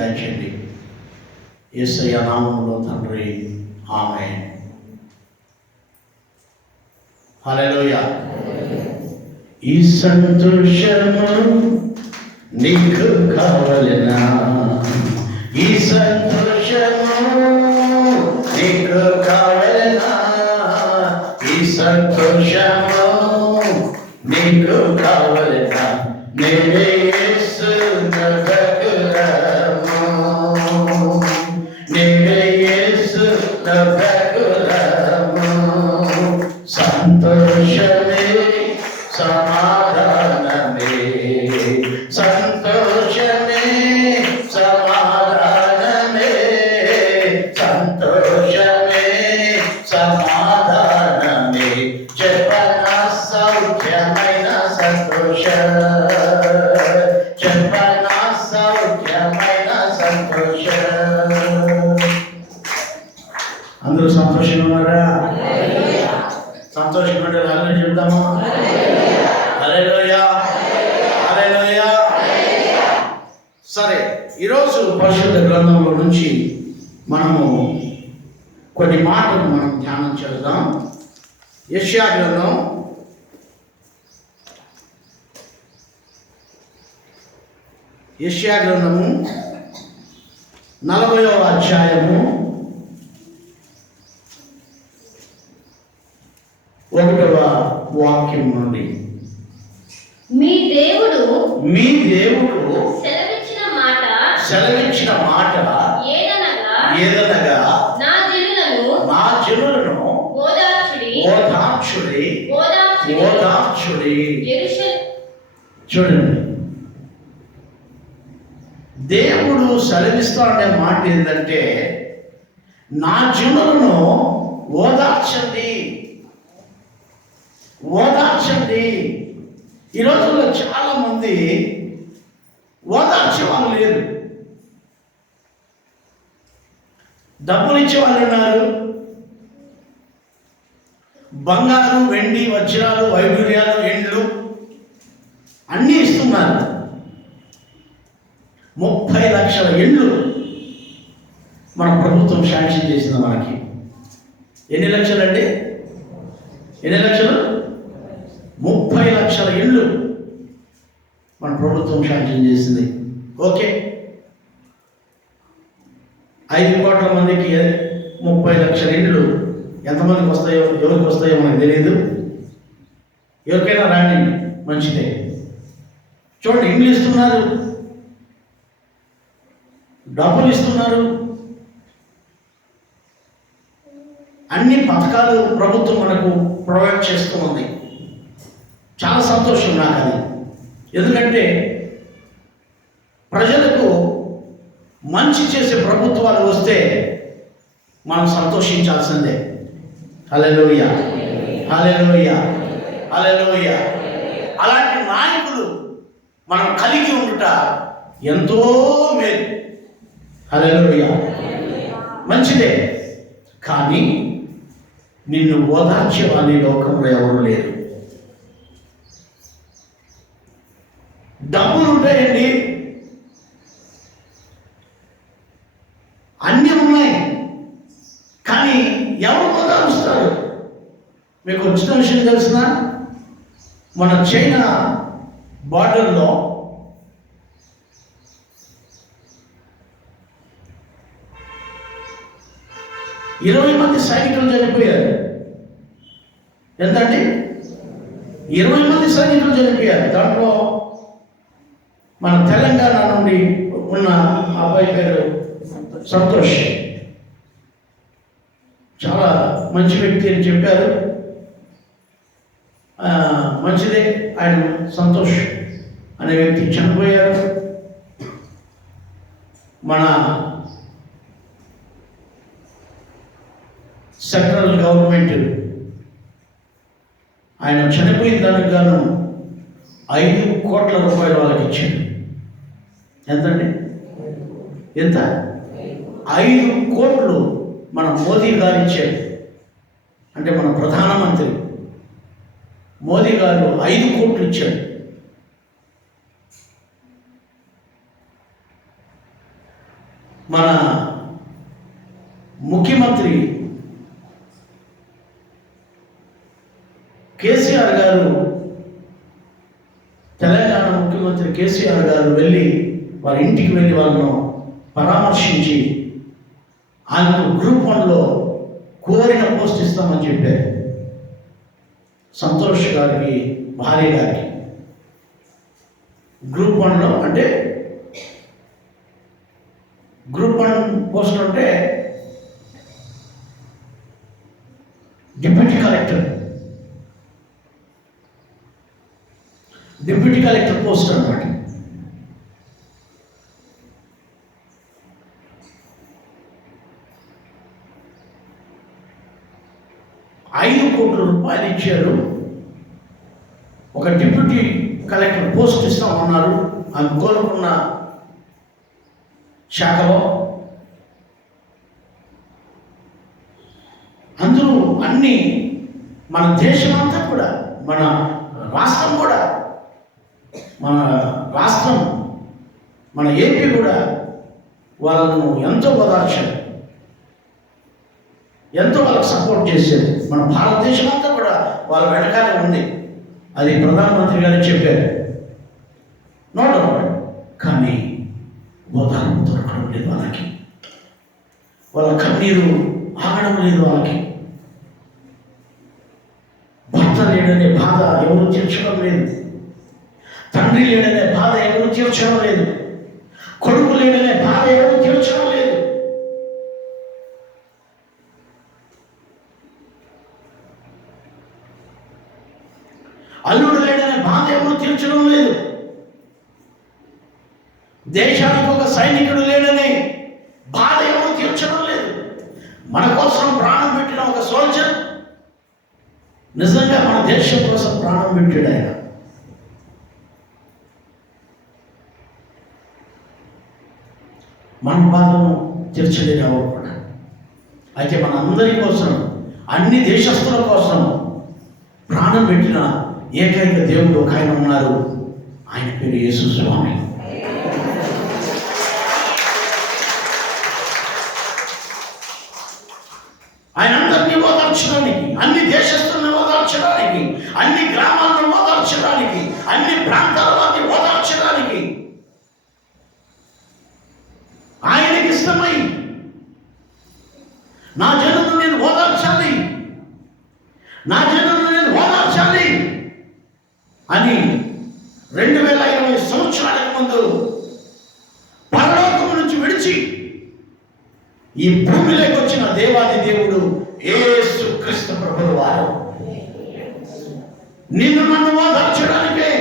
దయచేయండి. యేసయ్య నామములో తండ్రి, ఆమేన్. హల్లెలూయా. ఈ సంతోషము నీకు కావలెనా, ఈ సంతోషము నీకు కావలెనా, ఈ సంతోషము నీకు కావలెనా, నేనే యేసు నజరేయుడను, నేనే యేసు నజరేయుడను. సంతోషమే సమాధానమే, సంతోషమే సమాధానమే, సంతోషమే సమాధానమే, చెప్పన సౌఖ్యమైన సంతోషం, చెప్పన సౌఖ్యమైన సంతోషం. అందరూ సంతోషంగా ఉన్నారా? సంతోషంగా ఉంటే హల్లెలూయా చెప్తామా? హల్లెలూయా, హల్లెలూయా. సరే, ఈరోజు పరిశుద్ధ గ్రంథంలో నుంచి మనము కొన్ని మాటలు మనం ధ్యానం చేద్దాం. యెషయా గ్రంథం 40వ అధ్యాయము 1వ వాక్యం నుండి. మీ దేవుడు సెలవిచ్చిన మాట ఏదనగా నా జనులను ఓదార్చుడి. చూడండి, దేవుడు సెలవిస్తా ఉండే మాట ఏంటంటే, నా జనులను ఓదార్చండి. ఈ రోజుల్లో చాలా మంది ఓదార్చే వాళ్ళు లేరు. డబ్బులు ఇచ్చే వాళ్ళు ఉన్నారు, బంగారు, వెండి, వజ్రాలు, వైడూర్యాలు, ఎండ్లు అన్నీ ఇస్తున్నారు. 30 లక్షల ఎండ్లు మన ప్రభుత్వం శాంక్షన్ చేసింది మనకి. ఎన్ని లక్షలు అండి? 30 లక్షల ఇళ్ళు మన ప్రభుత్వం శాంక్షన్ చేసింది. ఓకే, 5 కోట్ల మందికి 30 లక్షల ఇళ్ళు ఎంతమందికి వస్తాయో, ఎవరికి వస్తాయో మనకు తెలియదు. ఎవరికైనా రాండి, మంచిదే. చూడండి, ఇళ్ళు ఇస్తున్నారు, డబ్బులు ఇస్తున్నారు, అన్ని పథకాలు ప్రభుత్వం మనకు ప్రొవైడ్ చేస్తూ ఉంది. చాలా సంతోషం నాకు అది. ఎందుకంటే ప్రజలకు మంచి చేసే ప్రభుత్వాలు వస్తే మనం సంతోషించాల్సిందే. హల్లెలూయా, హల్లెలూయా, హల్లెలూయా. అలాంటి నాయకులు మనం కలిగి ఉండుట ఎంతో మేలు. హల్లెలూయా, మంచిదే. కానీ నిన్ను ఓదార్చే వాళ్ళు ఈ లోకంలో ఎవరు లేరు. డబ్బులు ఉంటాయండి, అన్నీ ఉన్నాయి, కానీ ఎవరు ఓదారుస్తారు? మీకు వచ్చిన విషయం తెలిసిన, మన చైనా బార్డర్లో ఇరవై మంది సైనికులు చనిపోయారు. ఎంతండి? 20 మంది సైనికులు చనిపోయారు. దాంట్లో మన తెలంగాణ నుండి ఉన్న అబ్బాయి పేరు సంతోష్, చాలా మంచి వ్యక్తి అని చెప్పారు. మంచిదే, ఆయన సంతోష్ అనే వ్యక్తి చనిపోయారు. మన సెంట్రల్ గవర్నమెంట్ ఆయన చనిపోయిన దానికి గాను 5 కోట్ల రూపాయలు వాళ్ళకి ఇచ్చాడు. ఎంతండి? ఎంత? 5 కోట్లు మన మోదీ గారు ఇచ్చారు. అంటే మన ప్రధానమంత్రి మోదీ గారు 5 కోట్లు ఇచ్చాడు. మన ముఖ్యమంత్రి కేసీఆర్ గారు, తెలంగాణ ముఖ్యమంత్రి కేసీఆర్ గారు వెళ్ళి వారి ఇంటికి వెళ్ళి వాళ్ళను పరామర్శించి ఆయనకు గ్రూప్ 1లో కోరిన పోస్ట్ ఇస్తామని చెప్పారు. సంతోష్ గారికి భార్య గారికి గ్రూప్ 1లో అంటే గ్రూప్ 1 పోస్ట్ అంటే డిప్యూటీ కలెక్టర్ పోస్ట్ అన్నమాట. ₹5 కోట్ల ఇచ్చారు. ఒక డిప్యూటీ కలెక్టర్ పోస్ట్ ఇస్తామన్నారు. ఆమె కోరుకున్న శాఖలో అందరూ అన్ని మన దేశం అంతా కూడా, మన రాష్ట్రం కూడా, మన ఏపీ కూడా వాళ్ళను ఎంతో ఓదార్చారు, ఎంతో వాళ్ళకి సపోర్ట్ చేసేది. మన భారతదేశం అంతా కూడా వాళ్ళ వెనకాలే ఉంది. అది ప్రధానమంత్రి గారు చెప్పారు, నో డౌట్. కానీ ఓదార్పు దొరకడం లేదు వాళ్ళకి, వాళ్ళ కన్నీరు ఆగడం లేదు వాళ్ళకి. భర్త లేడనే బాధ ఎవరు తీర్చడం లేదు, తండ్రి లేడనే బాధ ఎవరు తీర్చడం లేదు, కొడుకు లేడనే బాధ ఎవరు తీర్చడం లేదు. అల్లుడు లేడనే బాధ ఎవరు తీర్చడం లేదు. దేశానికి ఒక సైనికుడు లేడనే బాధ ఎవరు తీర్చడం లేదు. మన కోసం ప్రాణం పెట్టిన ఒక సోల్జర్ నిజంగా మన దేశం కోసం ప్రాణం పెట్టాడు ఆయన. మన బాధను తీర్చలేని ఎవరు కూడా. అయితే మన అందరి కోసం, అన్ని దేశస్తుల కోసం ప్రాణం పెట్టిన ఏకైక దేవుడు ఒక ఆయన ఉన్నారు. ఆయన పేరు యేసు స్వామి. ఆయన అందరినీ ఓదార్చడానికి, అన్ని దేశస్తులను ఓదార్చడానికి, అన్ని గ్రామాలను ఓదార్చడానికి, అన్ని ప్రాంతాల వారిని ఓదార్చడానికి ఆయనకి ఇష్టమై నా జనులను నేను ఓదార్చాలి, నా జనులను నేను ఓదార్చాలి అని 2020 సంవత్సరాలకు ముందు పరలోకము నుంచి విడిచి ఈ భూమిలోకి వచ్చిన దేవాది దేవుడు యేసు క్రీస్తు ప్రభువు వారు నిన్ను నన్ను ఓదార్చడానికే,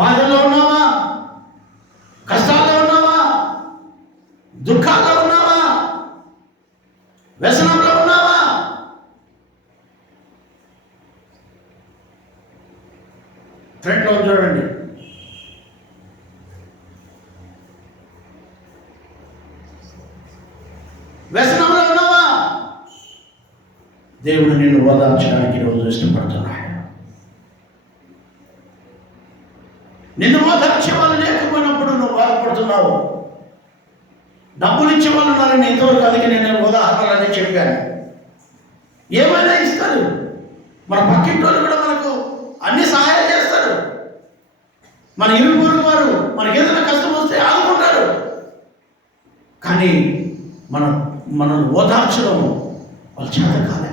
బాధలో ఉన్నావా, కష్టాల్లో ఉన్నావా, దుఃఖాల్లో ఉన్నావా, వ్యసనంలో ఉన్నావా, ఫ్రంట్లో చూడండి. వ్యసనంలో ఉన్నావా, దేవుడు నిన్ను ఓదార్చడానికి ఈరోజు ఇష్టపడుతున్నాడు. నిన్ను ఓదార్చే వాళ్ళు లేకపోయినప్పుడు నువ్వు బాధపడుతున్నావు. డబ్బులు ఇచ్చే వాళ్ళు ఉన్నారని ఇంతవరకు అందుకే నేను ఉదాహరణలన్నీ చెప్పాను. ఏమైనా ఇస్తారు, మన పక్కింటి వాళ్ళు కూడా మనకు అన్ని సహాయం చేస్తారు. మన ఇరుగు వారు మనకి ఏదైనా కష్టం వస్తే ఆదుకుంటారు. కానీ మనం ఓదార్చడం వాళ్ళ చేత కాలే.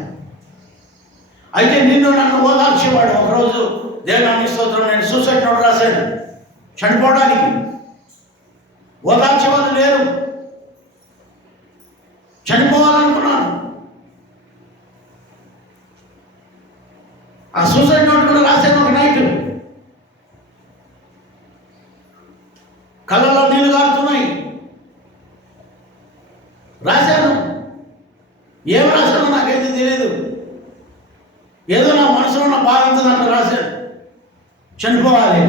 అయితే నిన్ను నన్ను ఓదార్చేవాడు ఒకరోజు దేవుని స్తోత్రం, నేను సూసైడ్ నోట్ రాశాను చనిపోవడానికి. ఓదార్చే వాళ్ళు లేరు, చనిపోవాలనుకున్నాను. ఆ సూసైడ్ నోట్ కూడా రాశాను. ఒక నైట్ కళ్ళలో నీళ్లు కారుతున్నాయి, రాశాను. ఏం రాశానో నాకైతే తెలియదు. ఏదో నా మనసులో నా బాధ ఉంటుందంటే రాశాను, చనిపోవాలి.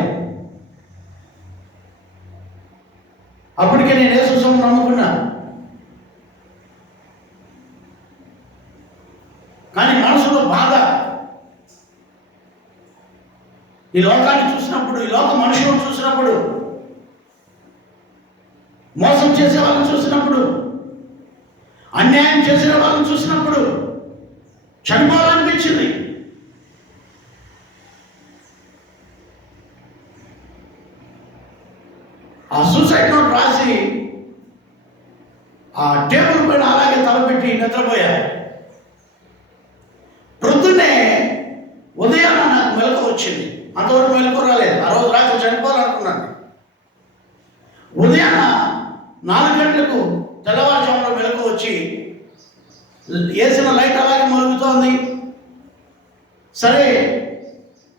అప్పటికే నేను యేసుని నమ్ముకున్నా. కానీ మనసులో బాధ, ఈ లోకాన్ని చూసినప్పుడు, ఈ లోక మనుషులను చూసినప్పుడు, మోసం చేసే వాళ్ళని చూసినప్పుడు, అన్యాయం చేసిన వాళ్ళని చూసినప్పుడు చనిపోవాలనిపించింది. ఆ సూసైడ్ నోట్ రాసి ఆ టేబుల్ పైన అలాగే తలపెట్టి నిద్రపోయారు. ప్రొద్దున్నే ఉదయాన నాకు మెలకు వచ్చింది. అంతవరకు మెలకు రాలేదు. ఆ రోజు రాత్రి చనిపోవాలనుకున్నాను. ఉదయాన 4 గంటలకు తెల్లవారుజాములో మెలకు వచ్చి వేసిన లైట్ అలాగే మరుగుతోంది. సరే,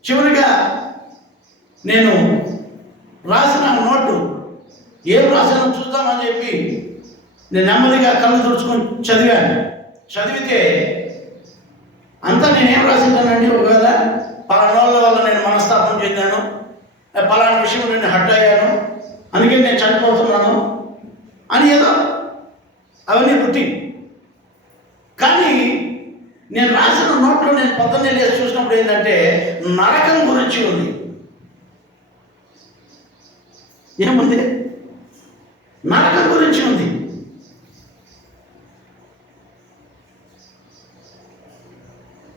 చివరిగా నేను రాసిన నోటు ఏం రాశానో చూద్దామని చెప్పి నేను నెమ్మదిగా కళ్ళు తుడుచుకొని చదివాను. చదివితే అంతా నేనేం రాసింటానండి, ఒకవేళ పలానోళ్ళ వల్ల నేను మనస్తాపం చెందాను, పలానా విషయం నేను హర్ట్ అయ్యాను, అందుకే నేను చనిపోతున్నాను అని ఏదో అవన్నీ పుట్టి. కానీ నేను రాసిన నోట్లో నేను పొద్దున్నే లేచి చూసినప్పుడు ఏంటంటే నరకం గురించి ఉంది. ఏముంది? నరకం గురించి ఉంది.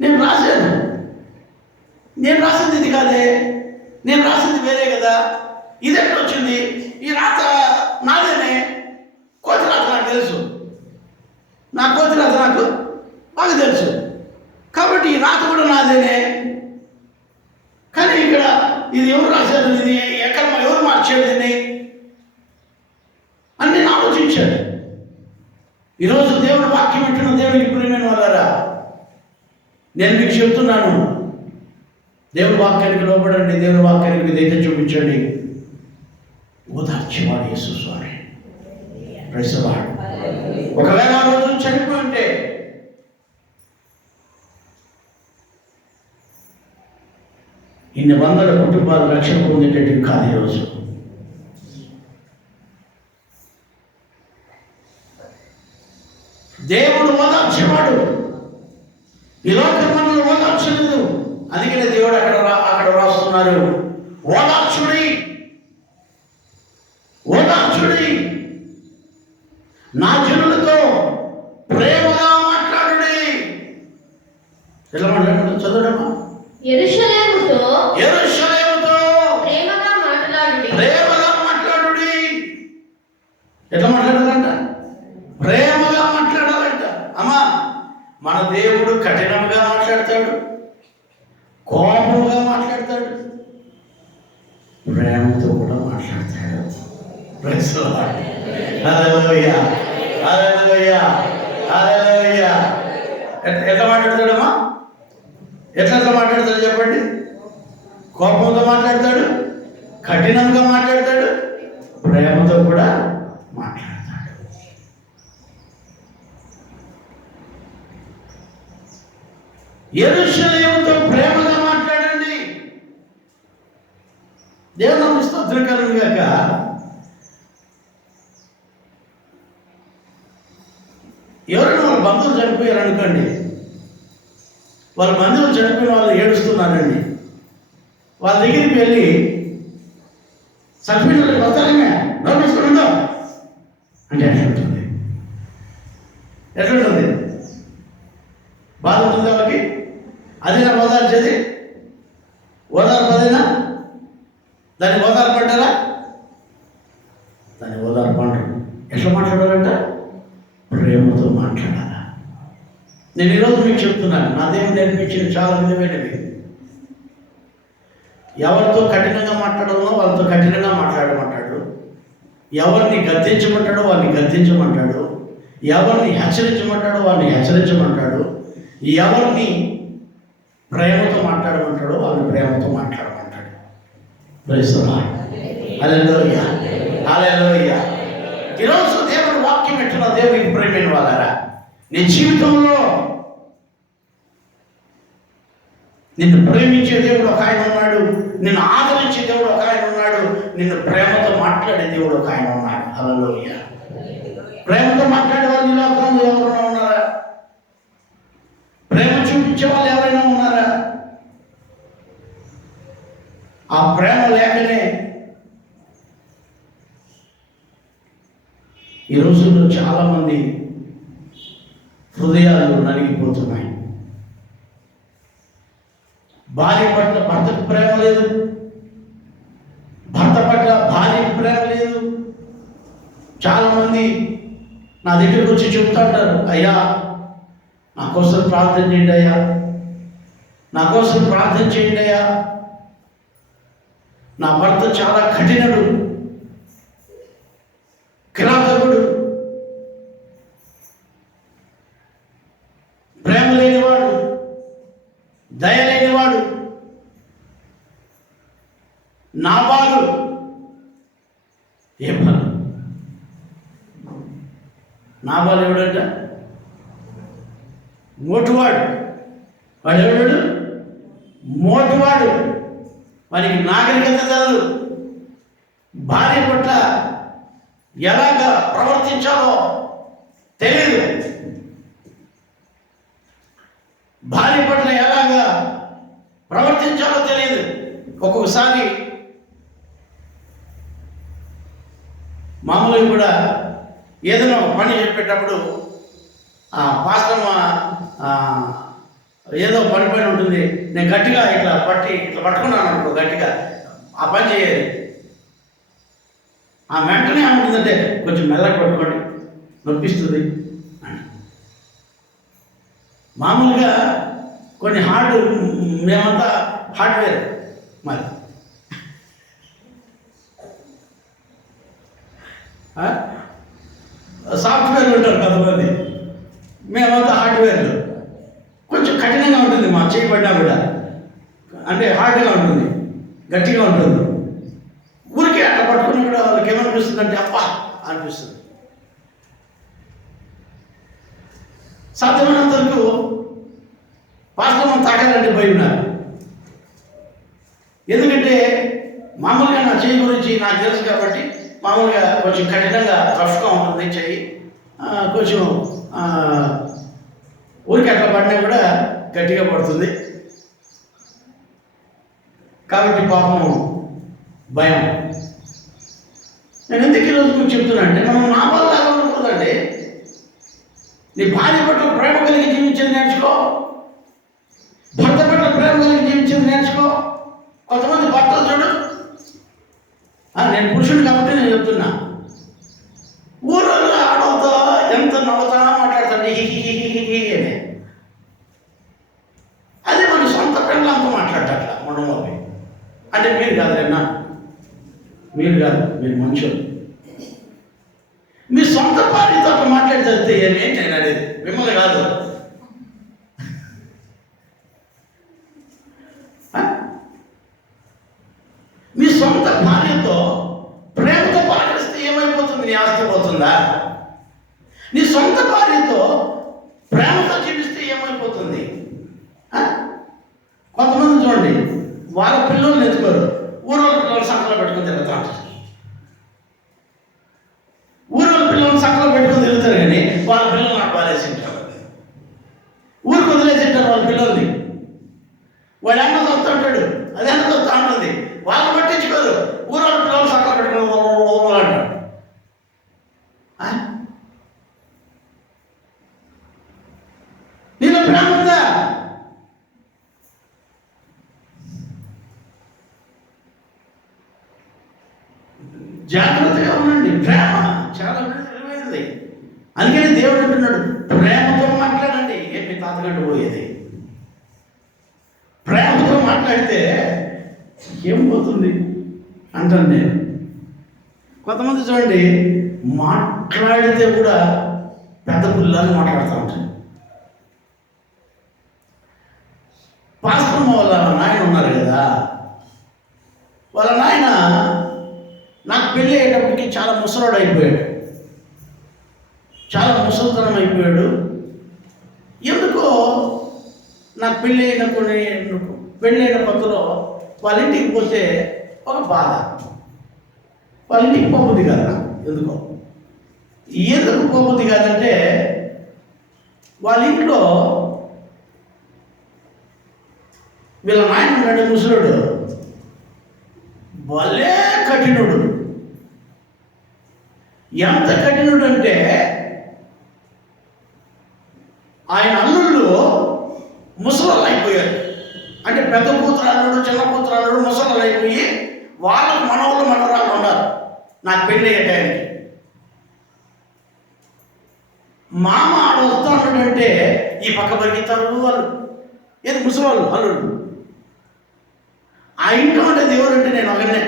నేను రాశాను. నేను రాసింది ఇది కాదే, నేను రాసింది వేరే కదా, ఇది ఎక్కడ వచ్చింది? ఈ రాత నాదేనే, కోతి రాత నాకు తెలుసు, నా కోతి రాత నాకు బాగా తెలుసు, కాబట్టి ఈ రాత కూడా నాదేనే. కానీ ఇక్కడ ఇది ఎవరు రాశారు, ఇది ఎక్కడ ఎవరు మార్చాడు దీన్ని అని నేను ఆలోచించాను. ఈరోజు దేవుడు వాక్యం వింటున్న దేవునికి ప్రియమైన వాళ్ళారా, నేను మీకు చెప్తున్నాను, దేవుని వాక్యానికి లోపడండి, దేవుని వాక్యానికి విధేయత చూపించండి. ఓదార్చేవాడు యేసు స్వామి. Praise lord. ఒకవేళ ఆ రోజు చనిపోయి ఉంటే ఇన్ని వందల కుటుంబాలు రక్షణ పొందేటట్టు కాదు. ఈరోజు దేవుడు ఓదార్చేవాడు. ఈ లోకం మనల్ని ఓదార్చలేదు. అందుకనే దేవుడు అక్కడ రాస్తున్నారు, ఓదార్చుడి, ఓదార్చుడి, నా జనులతో ప్రేమగా మాట్లాడుడి. ఎలా మాట్లాడు? చదవడమ్మా. యెరూషలేముతో ప్రేమగా మాట్లాడుడి. ఎట్లా మాట్లాడాలంట? ప్రేమగా మాట్లాడాలంట. అమ్మా, మన దేవుడు కఠినంగా మాట్లాడతాడు, కోపంగా మాట్లాడతాడు, ప్రేమతో కూడా మాట్లాడతాడు. Praise lord. Hallelujah, hallelujah, hallelujah. ఎట్లా మాట్లాడతాడమ్మా? ఎట్లా మాట్లాడతాడు చెప్పండి? కోపంతో మాట్లాడతాడు, కఠినంగా మాట్లాడతాడు, ప్రేమతో కూడా మాట్లాడతాడు. యెరూషలేముతో ప్రేమగా మాట్లాడండి. దేవుని స్తోత్రం కలుగును గాక. ఎవరైనా వాళ్ళ బంధువులు చనిపోయారు అనుకోండి, వాళ్ళ బంధువులు చనిపోయిన వాళ్ళు ఏడుస్తున్నారండి. వాళ్ళ దగ్గరికి వెళ్ళి చనిపోయిన వాళ్ళకి వస్తారమే నోటీసుకుందో అంటే ఎట్లుంటుంది? ఎట్లుంటుంది? బాధ ఉంటుంది వాళ్ళకి. అదేనా ఓదార్చేది? ఓదార్పు అదేనా? దాన్ని ఓదార్పు అంటారా? దాన్ని ఓదార్పు అంటారు. ఎట్లా మాట్లాడాలంట? ప్రేమతో మాట్లాడాలా. నేను ఈరోజు మీకు చెప్తున్నాను, నా దేవుడు నేర్పించిన చాలా విలువైనవి. ఎవరితో కఠినంగా మాట్లాడాలో వాళ్ళతో కఠినంగా మాట్లాడమంటాడు, ఎవరిని గద్దించమంటాడో వారిని గద్దించమంటాడు, ఎవరిని హెచ్చరించమంటాడో వారిని హెచ్చరించమంటాడు, ఎవరిని ప్రేమతో మాట్లాడమంటాడో వాళ్ళని ప్రేమతో మాట్లాడమంటాడు. Praise lord. హల్లెలూయా, హల్లెలూయా. ఈరోజు దేవుని వాక్యం ఎట్లా దేవునికి ప్రేమైన వాళ్ళరా, నీ జీవితంలో నిన్ను ప్రేమించే దేవుడు ఒక ఆయన ఉన్నాడు, నిన్ను ఆదరించే దేవుడు ఒక ఆయన ఉన్నాడు, నిన్ను ప్రేమతో మాట్లాడే దేవుడు ఒక ఆయన ఉన్నాడు. హల్లెలూయా. ప్రేమతో మాట్లాడే వాళ్ళు ఈ లోకంలో ఎవరైనా ఉన్నారా? ప్రేమ చూపించే వాళ్ళు ఎవరైనా ఉన్నారా? ఆ ప్రేమ లేకనే ఈ రోజుల్లో చాలామంది హృదయాలు నలిగిపోతున్నాయి. భార్య పట్ల భర్తకు ప్రేమ లేదు, భర్త పట్ల భార్యకు ప్రేమ లేదు. చాలామంది నా దగ్గరకు వచ్చి చెప్తుంటారు, అయ్యా నా కోసం ప్రార్థన చేయండి అయ్యా, నా కోసం ప్రార్థన చేయండి అయ్యా, నా భర్త చాలా కఠినుడు, కిరాతకుడు, ప్రేమ లేనివాడు, దయ లేనివాడు, నాబాలు. ఏం పని? నాబాలు ఎవడంట? మోటువాడు. వాడు ఎవడు? మోటువాడు. వారికి నాగరికత తెలదు, భార్య పట్ల ఎలాగ ప్రవర్తించాలో తెలియదు, భార్య పట్ల ఎలాగా ప్రవర్తించాలో తెలియదు. ఒక్కొక్కసారి మామూలుగా కూడా ఏదైనా పని చెప్పేటప్పుడు పాస్టమ్మ ఏదో పని పైన ఉంటుంది, నేను గట్టిగా ఇట్లా పట్టుకున్నాను అనుకో, గట్టిగా ఆ పని చేయాలి. ఆ వెంటనే ఏముంటుందంటే కొంచెం మెల్లగా పట్టుకోండి, నొప్పిస్తుంది అని. మామూలుగా కొన్ని మేమంతా హార్డ్వేర్, మరి సాఫ్ట్వేర్ ఉంటారు కొంతమంది, మేమంతా హార్డ్వేర్లు. కొంచెం కఠినంగా ఉంటుంది మా చేయబడినా కూడా, అంటే హార్డ్గా ఉంటుంది, గట్టిగా ఉంటుంది. ఊరికే అట్లా పట్టుకుని కూడా వాళ్ళకి ఏమనిపిస్తుంది అంటే అప్పా అనిపిస్తుంది. సాధ్యమైనంత వరకు వాస్తవం తాకాలంటే భయం ఉన్నారు. ఎందుకంటే మామూలుగా నా చెయ్యి గురించి నాకు తెలుసు కాబట్టి మామూలుగా కొంచెం కఠినంగా రఫ్గా ఉంటుంది చెయ్యి, కొంచెం ఊరికి అట్లా పడినా కూడా గట్టిగా పడుతుంది. కాబట్టి పాపం భయం. నేను ఎందుకు ఈరోజు మీకు చెప్తున్నా అంటే, మనం నాబాల్లాగా ఉండకూడదండి. నీ భార్య పట్ల ప్రేమ కలిగి జీవించేది నేర్చుకో, భర్త పట్ల ప్రేమ కలిగి జీవించేది నేర్చుకో. కొంతమంది భర్తలు చూడు, నేను పురుషుడు కాబట్టి నేను చెప్తున్నా, ఊళ్ళో ఆడవుతా ఎంత నవ్వుతా మాట్లాడతాడు అని. అదే మన సొంత పిల్లలంతా మాట్లాడట మనమోవి. అంటే మీరు కాదులేనా, మీరు కాదు, మీరు మనుషులు. మీ సొంత భార్యతో అట్లా మాట్లాడితే ఏంటి నేను అనేది, మిమ్మల్ని కాదు. మీ సొంత భార్యతో ప్రేమతో పలకరిస్తే ఏమైపోతుంది? నీ ఆస్తి పోతుందా? నీ సొంత భార్యతో ప్రేమతో జీవిస్తే ఏమైపోతుంది? కొంతమంది చూడండి, వాళ్ళ పిల్లల్ని ఎత్తుకోరు, ఊరోళ్ళ పిల్లలు సంకలో పెట్టుకుని తిరుగుతూ ఉంటారు. ఊరోళ్ళ పిల్లల్ని సంకలో పెట్టుకుని తిరుగుతారు, కానీ వాళ్ళ పిల్లలు నాకు బాధేసి ఉంటారు. ఊరికి వదిలేసి ఉంటారు వాళ్ళ పిల్లల్ని. వాడు అన్న వస్తూ ఉంటాడు, అది అన్న వస్తూ ఉంటుంది, వాళ్ళు పట్టించుకోరు. ఊరోళ్ళ పిల్లలు సంకలో పెట్టుకుని అంటారు. నీలో ప్రేమ ఉందా? జాగ్రత్తగా ఉండండి. ప్రేమ చాలా విలువైనది. అందుకని దేవుడు అంటున్నాడు, ప్రేమతో మాట్లాడండి. ఏం మీ తాతగడ్డ పోయేది? ప్రేమతో మాట్లాడితే ఏం పోతుంది అంటాను నేను. కొంతమంది చూడండి, మాట్లాడితే కూడా పెద్ద పుల్లాగా మాట్లాడుతూ ఉంటారు. పాస్టమ్మ వాళ్ళ నాయన ఉన్నారు కదా, వాళ్ళ నాయన నాకు పెళ్ళి అయ్యేటప్పటికి చాలా ముసలోడు అయిపోయాడు, చాలా ముసలితనం అయిపోయాడు. ఎందుకో నాకు పెళ్ళైన కొత్తలో వాళ్ళ ఇంటికి పోతే ఒక బాధ, వాళ్ళ ఇంటికి పోబుద్ది కాదు. ఎందుకు పోబుద్ది కాదంటే, వాళ్ళ ఇంట్లో వీళ్ళ నాయన ఉన్నాడు ముసలుడు, భలే కఠినుడు. ఎంత కఠినుడు అంటే ఆయన అల్లుళ్ళు ముసలోళ్ళు అయిపోయారు. అంటే పెద్ద కూతురు అల్లుడు, చిన్న కూతురు అల్లుడు ముసలోళ్ళు అయిపోయి వాళ్ళకు మనవాళ్ళు మనవరాళ్ళు ఉన్నారు. నాకు పెళ్ళి అయ్యే టైంకి మామ ఆడ వస్తూ ఉన్నాడంటే ఈ పక్క పరిగెత్తారు వాళ్ళు, ఏది ముసలోళ్ళు అల్లుడు. ఆ ఇంట్లో ఉండేది ఎవరంటే నేను ఒకనే.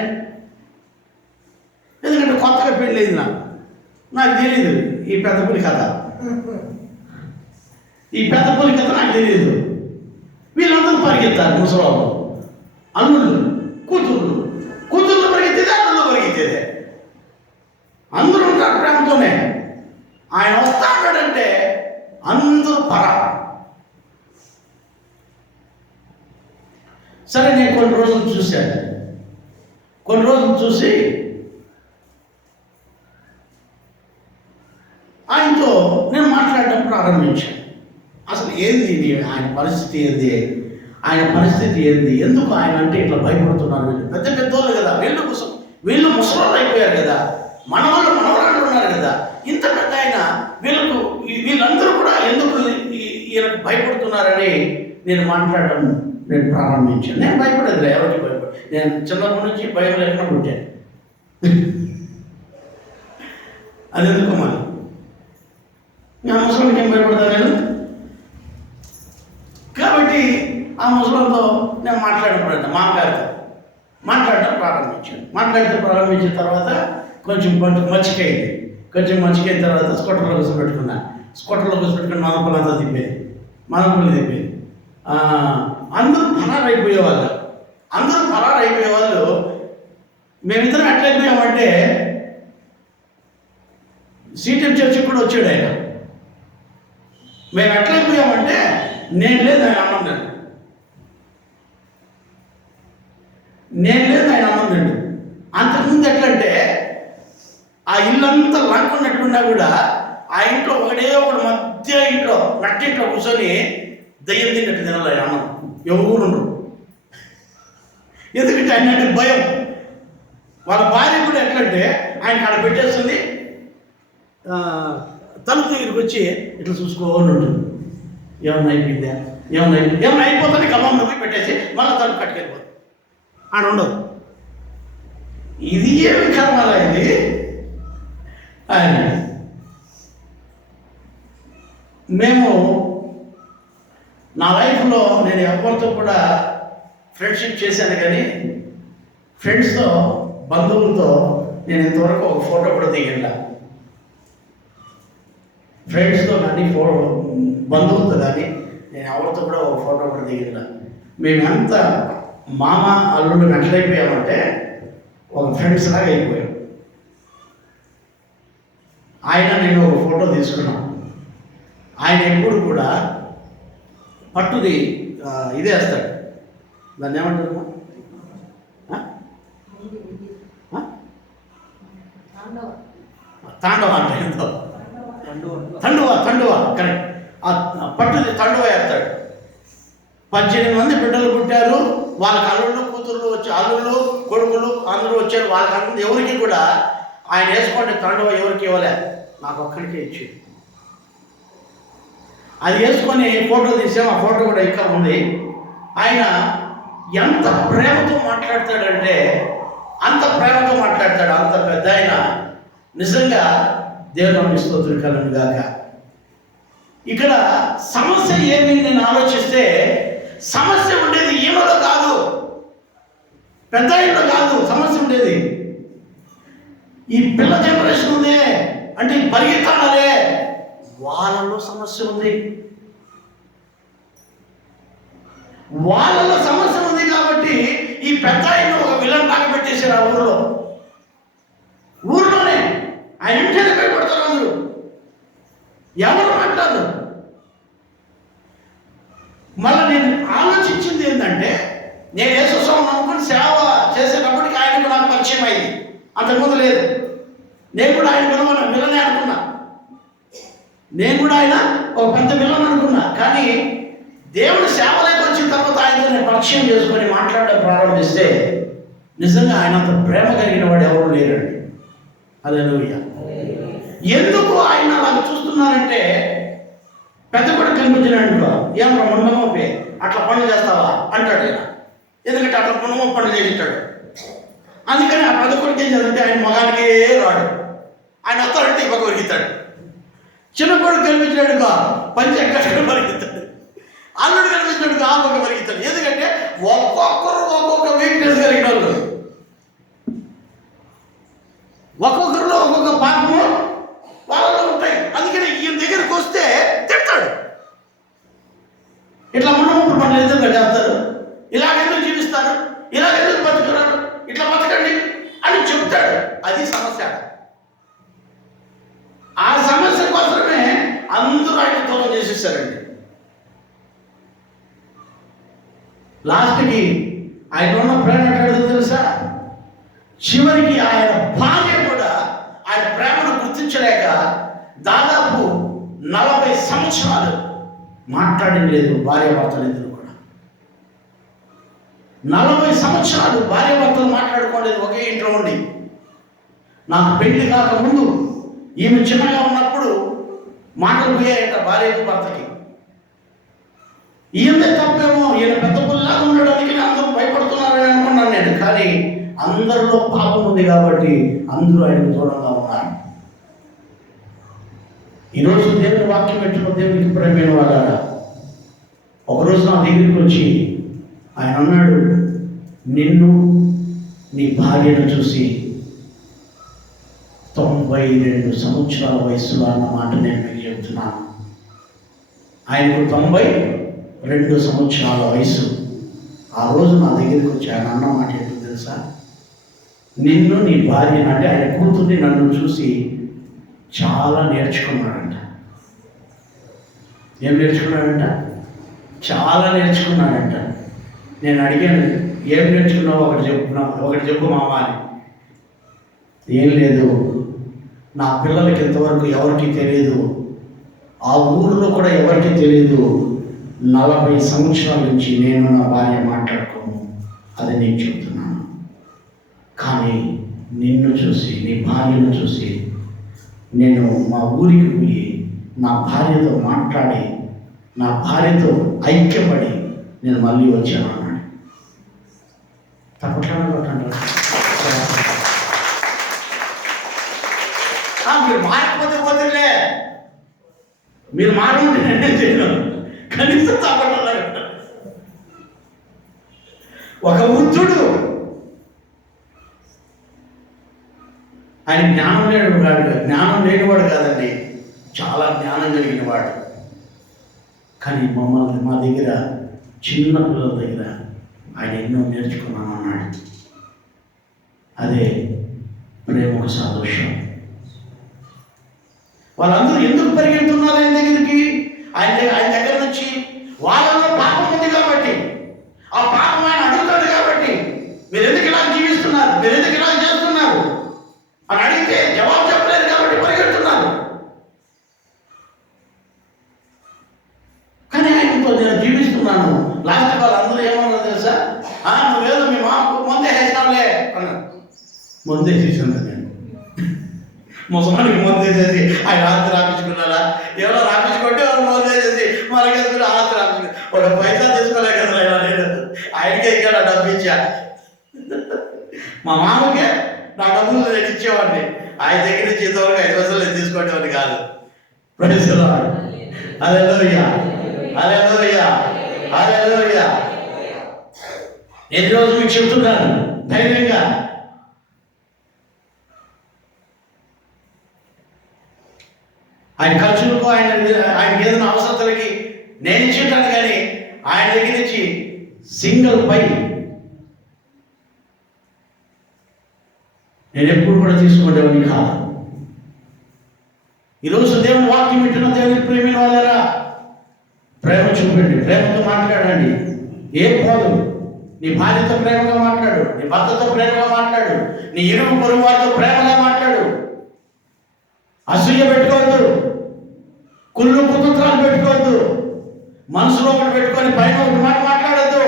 ఎందుకంటే కొత్తగా పెళ్ళి అయింది నాకు తెలియదు ఈ పెద్ద పులి కథ. ఈ పెద్ద పులి కథ నాకు తెలియదు. వీళ్ళందరూ పరిగెత్తారు, ముసలోళ్ళు అల్లుళ్ళు, కూతుర్లు పరిగెత్తేదే, అల్లుళ్ళు పరిగెత్తేదే, అందరూ ఉంటారు ప్రేమతోనే. ఆయన వస్తా ఉంటాడంటే అందరూ సరే నేను కొన్ని రోజులు చూశాను. కొన్ని రోజులు చూసి ఆయనతో నేను మాట్లాడడం ప్రారంభించాను. అసలు ఏంది ఆయన పరిస్థితి ఏంది, ఆయన పరిస్థితి ఏంది, ఎందుకు ఆయన అంటే ఇట్లా భయపడుతున్నారు. వీళ్ళు పెద్ద పెద్దోళ్ళు కదా, వీళ్ళు ముసలోళ్ళు అయిపోయారు కదా, మనవాళ్ళు మనవరాళ్ళు ఉన్నారు కదా, ఇంత పెద్ద ఆయన వీళ్ళందరూ కూడా ఎందుకు ఈయనకు భయపడుతున్నారని నేను ప్రారంభించాను. నేను భయపడేదిలే, ఎవరికి భయపడ, నేను చిన్నప్పటి నుంచి భయం లేకుండా పుట్టాను. అది ఎందుకు మరి ఆ ముసలికి ఏం భయపడతాను నేను. కాబట్టి ఆ ముసలితో నేను మాట్లాడడం మామగారితో మాట్లాడటం ప్రారంభించాను. ప్రారంభించిన తర్వాత కొంచెం మచ్చికైంది. మచ్చికైన తర్వాత స్కూటర్లో కూర్చోబెట్టుకుని మనపల్లంతా తిప్పేది. అందరూ ఫరారైపోయేవాళ్ళు. మేమిద్దరం ఎట్లయిపోయామంటే సీటెం చర్చికి కూడా వచ్చాడు ఆయన. మేము ఎట్లయిపోయామంటే నేను లేదు ఆయన అన్నం తిండు. అంతకుముందు ఎట్లంటే ఆ ఇల్లంతా లంకున్నట్టున్నా కూడా ఆ ఇంట్లో ఒకడు మధ్య ఇంట్లో నట్టింట్లో కూర్చొని దయ్యం తిన్నట్టు తినాలి ఆయన అన్నం. ఎవరు ఎందుకంటే ఆయన అంటే భయం. వాళ్ళ భార్య కూడా ఎట్లంటే ఆయన కాడ పెట్టేస్తుంది, తలుపు దగ్గరికి వచ్చి ఇట్లా చూసుకోవాలి ఉంటుంది. ఏమన్నా అయిపోయిందా, ఏమన్నా అయిపోతుంది కమ్మం పోయి పెట్టేసి మళ్ళీ తలుపు కట్టుకెళ్ళిపోతుంది. ఆడ ఉండదు. ఇది ఏమి కర్మాలా ఇది ఆయన. మేము నా లైఫ్లో నేను ఎవరితో కూడా ఫ్రెండ్షిప్ చేశాను, కానీ ఫ్రెండ్స్తో బంధువులతో నేను ఇంతవరకు ఒక ఫోటో కూడా దిగలా. ఫ్రెండ్స్తో కానీ బంధువులతో కానీ నేను ఎవరితో కూడా ఒక ఫోటో కూడా దిగలా. మేమెంత మామ అల్లుడు ఎట్లయిపోయామంటే ఒక ఫ్రెండ్స్ లాగా అయిపోయాం. నేను ఒక ఫోటో తీసుకున్నాను. ఆయన ఎప్పుడు కూడా పట్టుది ఇదే వేస్తాడు, దాన్ని ఏమంటారు, తాండవ అంటే ఎంతో తండువ కరెక్ట్. పట్టుది తండువ వేస్తాడు. 18 మంది బిడ్డలు పుట్టారు, వాళ్ళకి అల్లుళ్ళు కూతుళ్ళు వచ్చి, అల్లుళ్ళు కొడుకులు అందరూ వచ్చారు. వాళ్ళకి ఎవరికి కూడా ఆయన వేసుకోండి తండువ ఎవరికి ఇవ్వలే, నాకు ఒక్కడికే ఇచ్చి. అది వేసుకొని ఫోటో తీసాం. ఆ ఫోటో కూడా ఇంకా ఉంది. ఆయన ఎంత ప్రేమతో మాట్లాడతాడంటే అంత ప్రేమతో మాట్లాడతాడు. అంత పెద్ద ఆయన నిజంగా దేవుని స్తోత్రం కలుగును గాక. ఇక్కడ సమస్య ఏమి నేను ఆలోచిస్తే, సమస్య ఉండేది ఈమెలో కాదు, పెద్ద ఇంట్లో కాదు సమస్య ఉండేది. ఈ పిల్ల జనరేషన్ ఉందే అంటే పరిగెత్తాలే, వాళ్ళలో సమస్య ఉంది. వాళ్ళలో సమస్య ఉంది కాబట్టి ఈ పెద్ద ఆయన ఒక విలన్ లాగా పెట్టేశారు ఆ ఊర్లోనే. ఆయన ఇంటికి భయపడతారు అందరూ, ఎవరు మాట్లాడరు. మళ్ళీ నేను ఆలోచించింది ఏంటంటే, నేను యేసుస్వామిని అనుకుని సేవ చేసేటప్పటికి ఆయనకు నాకు పరిచయం అయింది. అంతకుముందు లేదు. నేను కూడా ఆయన విలనే అనుకున్నా. నేను కూడా ఆయన ఒక పెద్ద విలన్ అనుకున్నా. కానీ దేవుడు సేవలోకి వచ్చిన తర్వాత ఆయనతో నేను పరిచయం చేసుకొని మాట్లాడడం ప్రారంభిస్తే నిజంగా ఆయన అంత ప్రేమ కలిగిన వాడు ఎవరు లేరండి. హల్లెలూయా. ఎందుకు ఆయన అలా చూస్తున్నారంటే, పెద్ద కొడుకు కనిపించినాడు, ఏమన్నా ముండమోపే అట్లా పనులు చేస్తావా అంటాడు ఆయన. ఎందుకంటే అట్లా ముండమో పనులు చేయించాడు. అందుకని ఆ పెద్ద కొడుకు ఏం చేద్దంటే ఆయన మగానికే రాడు, ఆయన అత్తాడంటే ఇవ్వక వరిగిస్తాడు. చిన్న కొడుకు కనిపించినాడుగా పంచి ఎక్కడ పరిగెత్తాడు, అల్లుడు కనిపించినాడుగా ఆ పక్క పరిగెత్తాడు. ఎందుకంటే ఒక్కొక్కరు ఒక్కొక్క వీక్నెస్ కలిగిన వాళ్ళు, ఒక్కొక్కరిలో ఒక్కొక్క పాపము వాళ్ళలో ఉంటాయి. అందుకని ఈయన దగ్గరికి వస్తే తిడతాడు, ఇట్లా ముండముప్పుడు పనులు ఎందుకు చేస్తారు, ఇలాగెందుకు జీవిస్తారు, ఇలాగెందుకు బతుకున్నారు, ఇట్లా బతకండి అని చెప్తాడు. అది సమస్య. ఆ సమస్య కోసమే అందరూ ఆయన దూరం చేసేసారండి. లాస్ట్కి ఆయన ఉన్న ప్రేమ ఎక్కడో తెలుసా, చివరికి ఆయన భార్య కూడా ఆయన ప్రేమను గుర్తించలేక దాదాపు 40 సంవత్సరాలు మాట్లాడింది లేదు భార్యాభర్తలు ఇద్దరు కూడా. 40 సంవత్సరాలు భార్యాభర్తలు మాట్లాడుకోలేదు ఒకే ఇంట్లో ఉండి. నాకు పెళ్లి కాకముందు ఈమె చిన్నగా ఉన్నప్పుడు మాటలు పోయాయంట భార్యకు భర్తకి. ఈయనే తప్పేమో, ఈయన పెద్ద పుల్లలాగా ఉండడానికి అందరూ భయపడుతున్నారని అనుకున్నాను నేను. కానీ అందరిలో పాపం ఉంది కాబట్టి అందరూ ఆయనకు దూరంగా ఉన్నారు. ఈరోజు దేవుని వాక్యం పెట్టుకున్న దేవునికి ప్రేమైన వాళ్ళారా, ఒకరోజు నా దగ్గరికి వచ్చి ఆయన అన్నాడు, నిన్ను నీ భార్యను చూసి 92 సంవత్సరాల వయసులో అన్న మాట నేను మీకు చెబుతున్నాను. ఆయనకు 92 సంవత్సరాల వయసు. ఆ రోజు నా దగ్గరికి వచ్చి ఆయన అన్న మాట ఏంటో తెలుసా, నిన్ను నీ భార్యను, అంటే ఆయన కూతుర్ని నన్ను చూసి చాలా నేర్చుకున్నాడంట. ఏం నేర్చుకున్నాడంట? చాలా నేర్చుకున్నాడంట. నేను అడిగాను, ఏం నేర్చుకున్నావు, ఒకటి చెప్పు మామ అని. ఏం లేదు, నా పిల్లలకి ఇంతవరకు ఎవరికి తెలియదు, ఆ ఊరిలో కూడా ఎవరికి తెలియదు, 40 సంవత్సరాల నుంచి నేను నా భార్య మాట్లాడుకోను, అది నేను చెప్తున్నాను. కానీ నిన్ను చూసి, నీ భార్యను చూసి నేను మా ఊరికి పోయి నా భార్యతో మాట్లాడి, నా భార్యతో ఐక్యపడి నేను మళ్ళీ వచ్చాను అన్నాడు. తప్పట్లా మీరు మారకపోతే పోతుందిలే, మీరు మారమంటే నేనే చేయను, కనీసం తప్పట్లేదు. ఒక వృద్ధుడు, ఆయన జ్ఞానం లేనివాడు కాదండి, చాలా జ్ఞానం కలిగిన వాడు. కానీ మమ్మల్ని, మా దగ్గర చిన్న పిల్లల దగ్గర ఆయన ఎన్నో నేర్చుకున్నాను అన్నాడు. అదే ప్రేమకు సాదృశ్యం. వాళ్ళందరూ ఎందుకు పరిగెడుతున్నారు ఆయన దగ్గరికి? ఆయన దగ్గర నుంచి వాళ్ళలో పాపం ఉంది కాబట్టి, ఆ పాపం ఆయన అడుగుతాడు కాబట్టి, మీరు ఎందుకు ఇలా జీవిస్తున్నారు, మీరు ఎందుకు ఇలా చేస్తున్నారు అని అడిగితే జవాబు చెప్పలేదు కాబట్టి పరిగెడుతున్నారు. కానీ ఆయనతో నేను జీవిస్తున్నాను. లాస్ట్ వాళ్ళందరూ ఏమన్నా తెలుసా, నువ్వేదో మీ మామకు ముందే వేసినావులే అన్నారు. ముందే చేసాను నేను, ముసలానికి ముందే చేసి ఆయన ఆస్తి రాపించుకున్నారా, ఎవరో రాపించుకుంటే వాళ్ళు ముందే చేసి మనకేసుకుని ఆస్తి రాపించుకుని ఒక పైసా తీసుకోలే కదా ఆయన. నేను ఆయనకే ఇక్కడ డబ్బు ఇచ్చా, మా మామకే నా డబ్బులు నేను ఇచ్చేవాడిని, ఆయన దగ్గర నుంచి ఇంతవరకు 5 పైసలు నేను తీసుకునేవాడిని కాదు. Praise the lord. Hallelujah, hallelujah, hallelujah. నేను రోజు మీకు చెప్తున్నాను ధైర్యంగా, ఆయన ఖర్చులకు, ఆయనకి ఏదైనా అవసరతలకి నేను ఇచ్చేటాను. కానీ ఆయన దగ్గర నుంచి సింగిల్ పై నేను ఎప్పుడు కూడా తీసుకునేవాడిని కాదు. ఈరోజు దేవుని వాక్యం వింటున్న దేవుని ప్రేమిన వాళ్ళరా, ప్రేమ చూపండి, ప్రేమతో మాట్లాడండి. ఏం పోదు, నీ భార్యతో ప్రేమగా మాట్లాడు, నీ భర్తతో ప్రేమగా మాట్లాడు, నీ ఇరుగు పొరుగు వారితో ప్రేమగా మాట్లాడు. అసూయ పెట్టుకోవద్దు, కుళ్ళు కుతంత్రాలు పెట్టుకోవద్దు, మనసులో ఒకటి పెట్టుకొని పైన ఒక మాట మాట్లాడద్దు.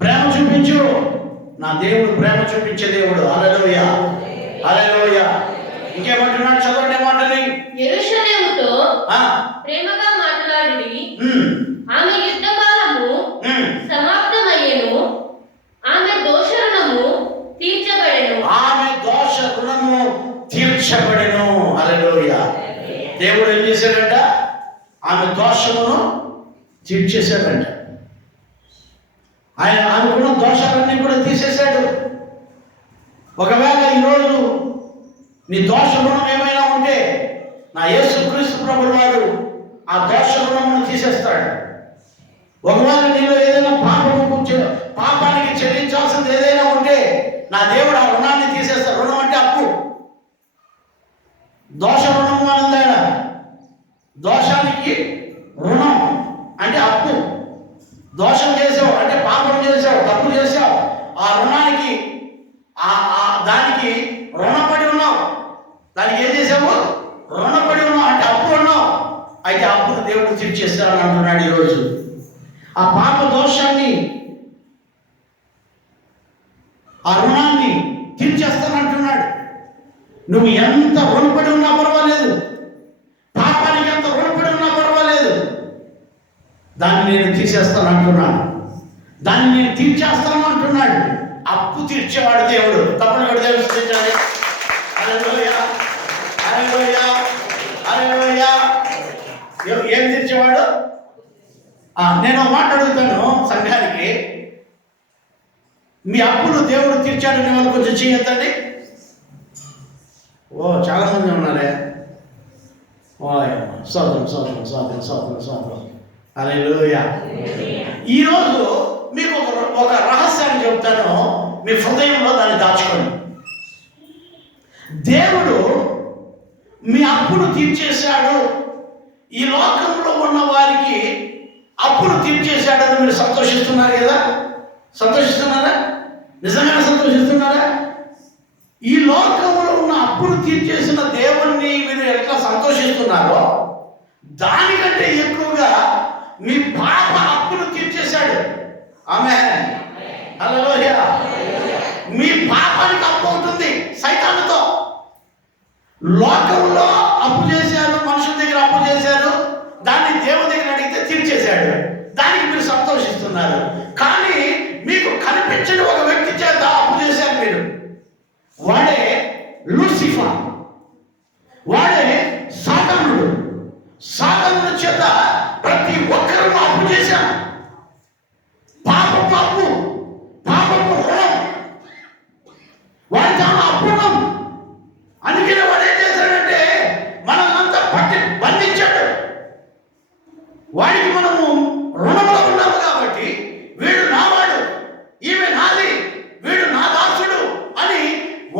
ప్రేమ చూపించు. చూపించు. నా దేవుడు ప్రేమ చూపించే దేవుడు. హల్లెలూయా, హల్లెలూయా. ఇంకేమంటున్నాడు చదవండి మాటని. యెరూషలేముతో ఆ, ప్రేమగా మాట్లాడి ఉమ్, ఆమె యుద్ధకాలము సమాప్తమయ్యెను, ఆమె దోష రుణము తీర్చబడెను. ఆమె దోష రుణము తీర్చబడెను. హల్లెలూయా. దేవుడు ఏం చేశాడంట? ఆమె దోషమును తీర్చేశాడంట. ఆయన అనుకున్న దోషాలన్నీ కూడా తీసేశాడు. ఒకవేళ ఈరోజు నీ దోష రుణం ఏమైనా ఉంటే నా యేసుక్రీస్తు ప్రభువు వారు ఆ దోష రుణమును తీసేస్తాడు. ఒకవేళ నీలో ఏదైనా పాపానికి చెల్లించాల్సింది ఏదైనా ఉంటే నా దేవుడు ఆ రుణాన్ని తీసేస్తాడు. రుణం అంటే అప్పు. దోష రుణము అన్నది ఆయన. దోషానికి రుణం అంటే అప్పు. దోషం చేసావు అంటే పాపం చేసావు, తప్పు చేసావు, ఆ రుణానికి దానికి రుణపడి ఉన్నావు. దానికి ఏం చేసావు? రుణపడి ఉన్నావు అంటే అప్పు ఉన్నావు. అయితే అప్పును దేవుడు తీర్చేస్తాడని అంటున్నాడు ఈరోజు. ఆ పాప దోషాన్ని, ఆ రుణాన్ని తీర్చేస్తానంటున్నాడు. నువ్వు ఎంత రుణపడి ఉన్నా పర్వాలేదు, పాపానికి ఎంత రుణపడి ఉన్నా పర్వాలేదు, దాన్ని నేను తీసేస్తాను అంటున్నాడు. దాన్ని నేను తీర్చేస్తాను అంటున్నాడు. అప్పు తీర్చేవాడు దేవుడు. తప్పని కూడా దేవుడు స్తుతించాలి. హల్లెలూయా, హల్లెలూయా, హల్లెలూయా. ఏం తీర్చేవాడు? నేను మాట అడుగుతాను సంఘానికి. మీ అప్పులు దేవుడు తీర్చాడని వాళ్ళు కొంచెం చేయొద్దండి. ఓ చాలా మంది ఉన్నారే. స్వాతం స్వాతం స్వాతం స్వాతం స్వాతం. హల్లెలూయా. ఈరోజు మీకు ఒక రహస్యాన్ని చెప్తాను. మీ హృదయంలో దాన్ని దాచుకోండి. దేవుడు మీ అప్పును తీర్చేశాడు. ఈ లోకంలో ఉన్న వారికి అప్పును తీర్చేశాడని మీరు సంతోషిస్తున్నారు కదా? సంతోషిస్తున్నారా? నిజంగానే సంతోషిస్తున్నారా? ఈ లోకంలో ఉన్న అప్పును తీర్చేసిన దేవుణ్ణి మీరు ఎట్లా సంతోషిస్తున్నారో దానికంటే ఎక్కువగా మీ పాప అప్పును తీర్చేశాడు. ఆమేన్, హల్లెలూయా. మీ పాపానికి అప్పు అవుతుంది సైతానుతో. లోకంలో అప్పు చేశారు, మనుషుల దగ్గర అప్పు చేశారు, దాన్ని దేవుని దగ్గర అడిగితే తీర్చేశాడు. దానికి మీరు సంతోషిస్తున్నారు. కానీ మీకు కనిపించిన ఒక వ్యక్తి చేత అప్పు చేశారు మీరు. వాడే లూసిఫర్, వాడే సాతానుడు. సాతానుడి చేత ప్రతి ఒక్కరూ అప్పు చేశాం. పాపపు అప్పు, పాపపు రుణం, వాడి తాను అప్పున్నాం. అందుకనే వాడు ఏం చేశాడంటే మనల్నంతా పట్టి బంధించాడు. వాడికి మనము రుణంలో ఉన్నాము కాబట్టి వీడు నావాడు, ఈమె నాది, వీడు నా దాసుడు అని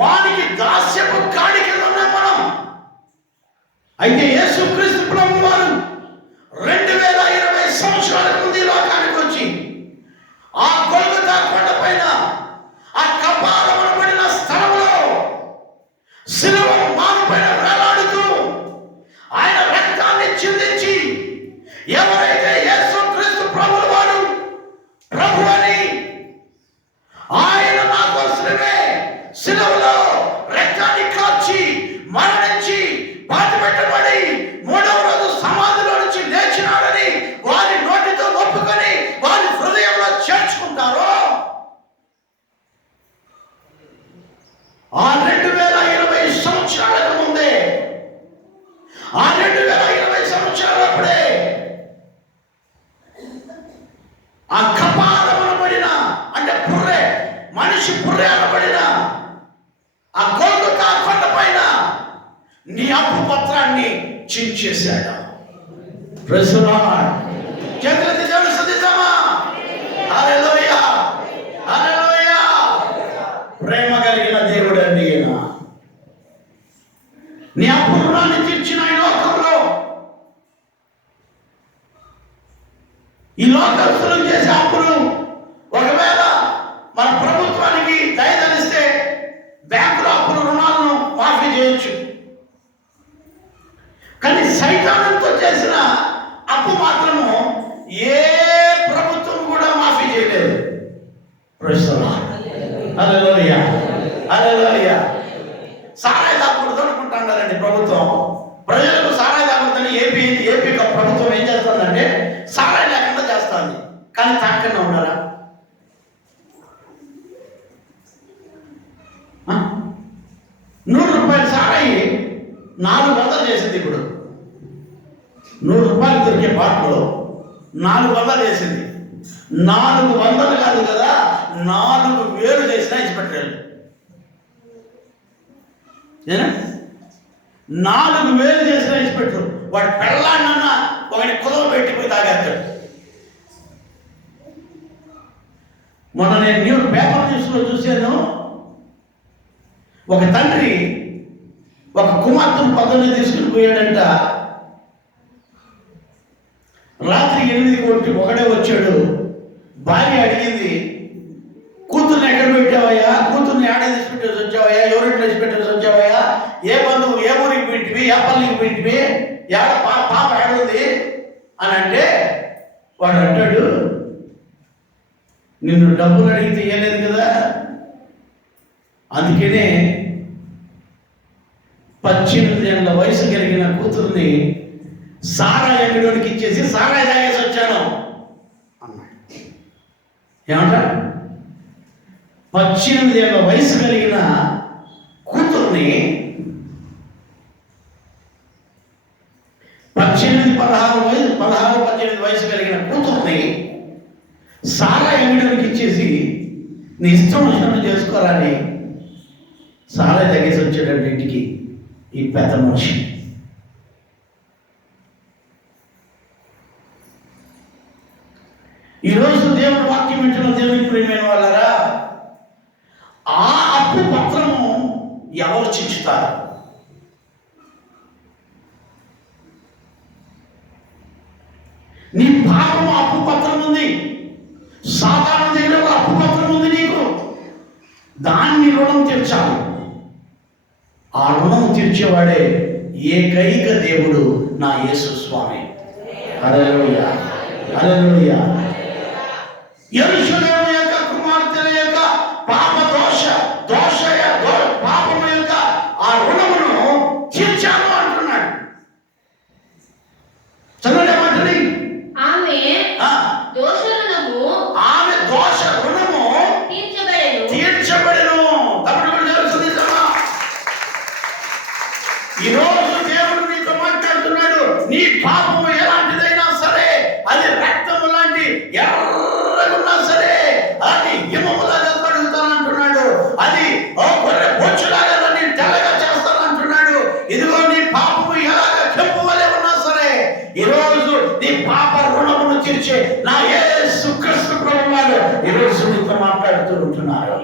వానికి దాస్యపు కాడి కింద ఉన్నాం మనం. అయితే యేసుక్రీస్తు ప్రభువు వారు 2020 సంవత్సరాల ముందు ఈ లోకానికి వచ్చి ఆ గొల్గొతా కొండపైన ఆ కపాలమనబడిన స్థలంలో శిలువ మానుపైన వేలాడుతూ ఆయన రక్తాన్ని చిందించి ఎవరైతే యేసుక్రీస్తు ప్రభువు వారు ప్రభు అని ఆయన నా కోసమే శిలువలో రక్తాన్ని కార్చి మరణించి పాతిపెట్టబడి 3వ రోజు సమాధిలో నుంచి లేచినాడని వారి నోటితో ఒప్పుకొని వారి హృదయంలో చేర్చుకుంటారో ఆ 2020 సంవత్సరాలకు ముందే, ఆ 2020 సంవత్సరాలప్పుడే ఆ కపాలమనబడిన అంటే పుర్రె, మనిషి పుర్రె అనబడిన ఆ గొల్గొతా కొండపైన నీ అప్పు పత్రాన్ని చించేశాడు. Praise the lord. చేతులెత్తి దేవుని స్తుతిద్దామా? హల్లెలూయా, హల్లెలూయా. ప్రేమ కలిగిన దేవుడు అండి ఈయన. నీ అప్పు రుణాన్ని తీర్చిన ఈ లోకంలో ఈ లోకస్తులు చేసే అప్పులు ఒకవేళ మన ప్రభుత్వానికి దయతలిస్తే బ్యాంకుల అప్పుల రుణాలను మాఫీ చేయొచ్చు. కానీ సైతానంతో చేసిన అప్పు మాత్రము ఏ హల్లెలూయా, హల్లెలూయా. సారాయి తాగకూడదు అనుకుంటున్నారండి ప్రభుత్వం. ప్రజలకు సారాయి తాగకూడదని ఏపీ ప్రభుత్వం ఏం చేస్తుందంటే సారాయి లేకుండా చేస్తుంది. కానీ తాగకుండా ఉన్నారా? ₹100 సారాయి 400 చేసింది. ఇప్పుడు ₹100 దొరికే బాటలో 400 చేసింది. 400 కాదు కదా, 4000 చేసినా ఇచ్చిపెట్టారు. 4000 చేసినా ఇచ్చిపెట్టారు. వాడు పెళ్ళాన్న ఒకటి కుదవ పెట్టిపోయి తాగేస్తాడు. మొన్న నేను పేపర్ న్యూస్లో చూశాను. ఒక తండ్రి ఒక కుమార్తెను పొద్దున్నే తీసుకుని పోయాడంట. రాత్రి 8 ఒకడే వచ్చాడు. భార్య అడిగింది, కూతుర్ని ఎక్కడ పెట్టావయ్యా, కూతుర్ని ఏడ తీసి పెట్టేసి వచ్చావయ్యా, ఎవరింట్లో తీసి పెట్టేసి వచ్చావయ్యా, ఏ బంధువు ఏ ఊరికి పెట్టివి, ఏ పల్లికి పెట్టివి, ఏడ పాప ఏడుంది అని అంటే వాడు అంటాడు, నిన్ను డబ్బులు అడిగితే ఇవ్వలేదు కదా, అందుకనే 18 ఏళ్ళ వయసు కలిగిన కూతుర్ని సారాయి అంగడికి ఇచ్చేసి సారాయి తాగేసి వచ్చాను అన్నాడు. ఏమంటారు? 18 ఏళ్ళ వయసు కలిగిన కూతుర్ని 18 వయసు కలిగిన కూతుర్ని సారాయి అంగడికి ఇచ్చేసి నీ ఇష్టం వచ్చినట్టు చేసుకోవాలని సారాయి తాగేసి వచ్చాడండి ఇంటికి ఈ పెద్ద మనిషి. ఈరోజు దేవుని వాక్యం వింటున్న దేవుని ప్రియమైన వాళ్ళారా, ఆ అప్పు పత్రము ఎవరు చించుతారు? నీ పాపము అప్పు పత్రం ఉంది. సాధారణ దగ్గర ఒక అప్పు పత్రం ఉంది నీకు. దాన్ని రుణం తీర్చాలి. ఆ రుణం తీర్చేవాడే ఏకైక దేవుడు నా యేసు స్వామి. హల్లెలూయా, హల్లెలూయా. యెరూషలేము యొక్క కుమార్తెల యొక్క పాపము యొక్క ఆ రుణమును తీర్చాను అంటున్నాడు. చదవలేమంటది? ఆమె దోష రుణము తీర్చబడెను. తప్పుడు తెలుస్తుందా? ఈరోజు దేవుడు నీతో మాట్లాడుతున్నాడు. నీ పాపము ఎలాంటిదైనా సరే, అది రక్తము లాంటి ఎర్రగున్నా సరే, అది హిమములాగా కడుగుతానంటున్నాడు. అది గొర్రె బొచ్చులాగా నేను తెల్లగా చేస్తానంటున్నాడు. ఇదిగో నీ పాపము ఎలాగ కెంపు వలె ఉన్నా సరే, ఈరోజు నీ పాప రుణమును తీర్చే నా యేసు క్రీస్తు ప్రభువారు ఈరోజు నీతో మాట్లాడుతూ ఉంటున్నారు.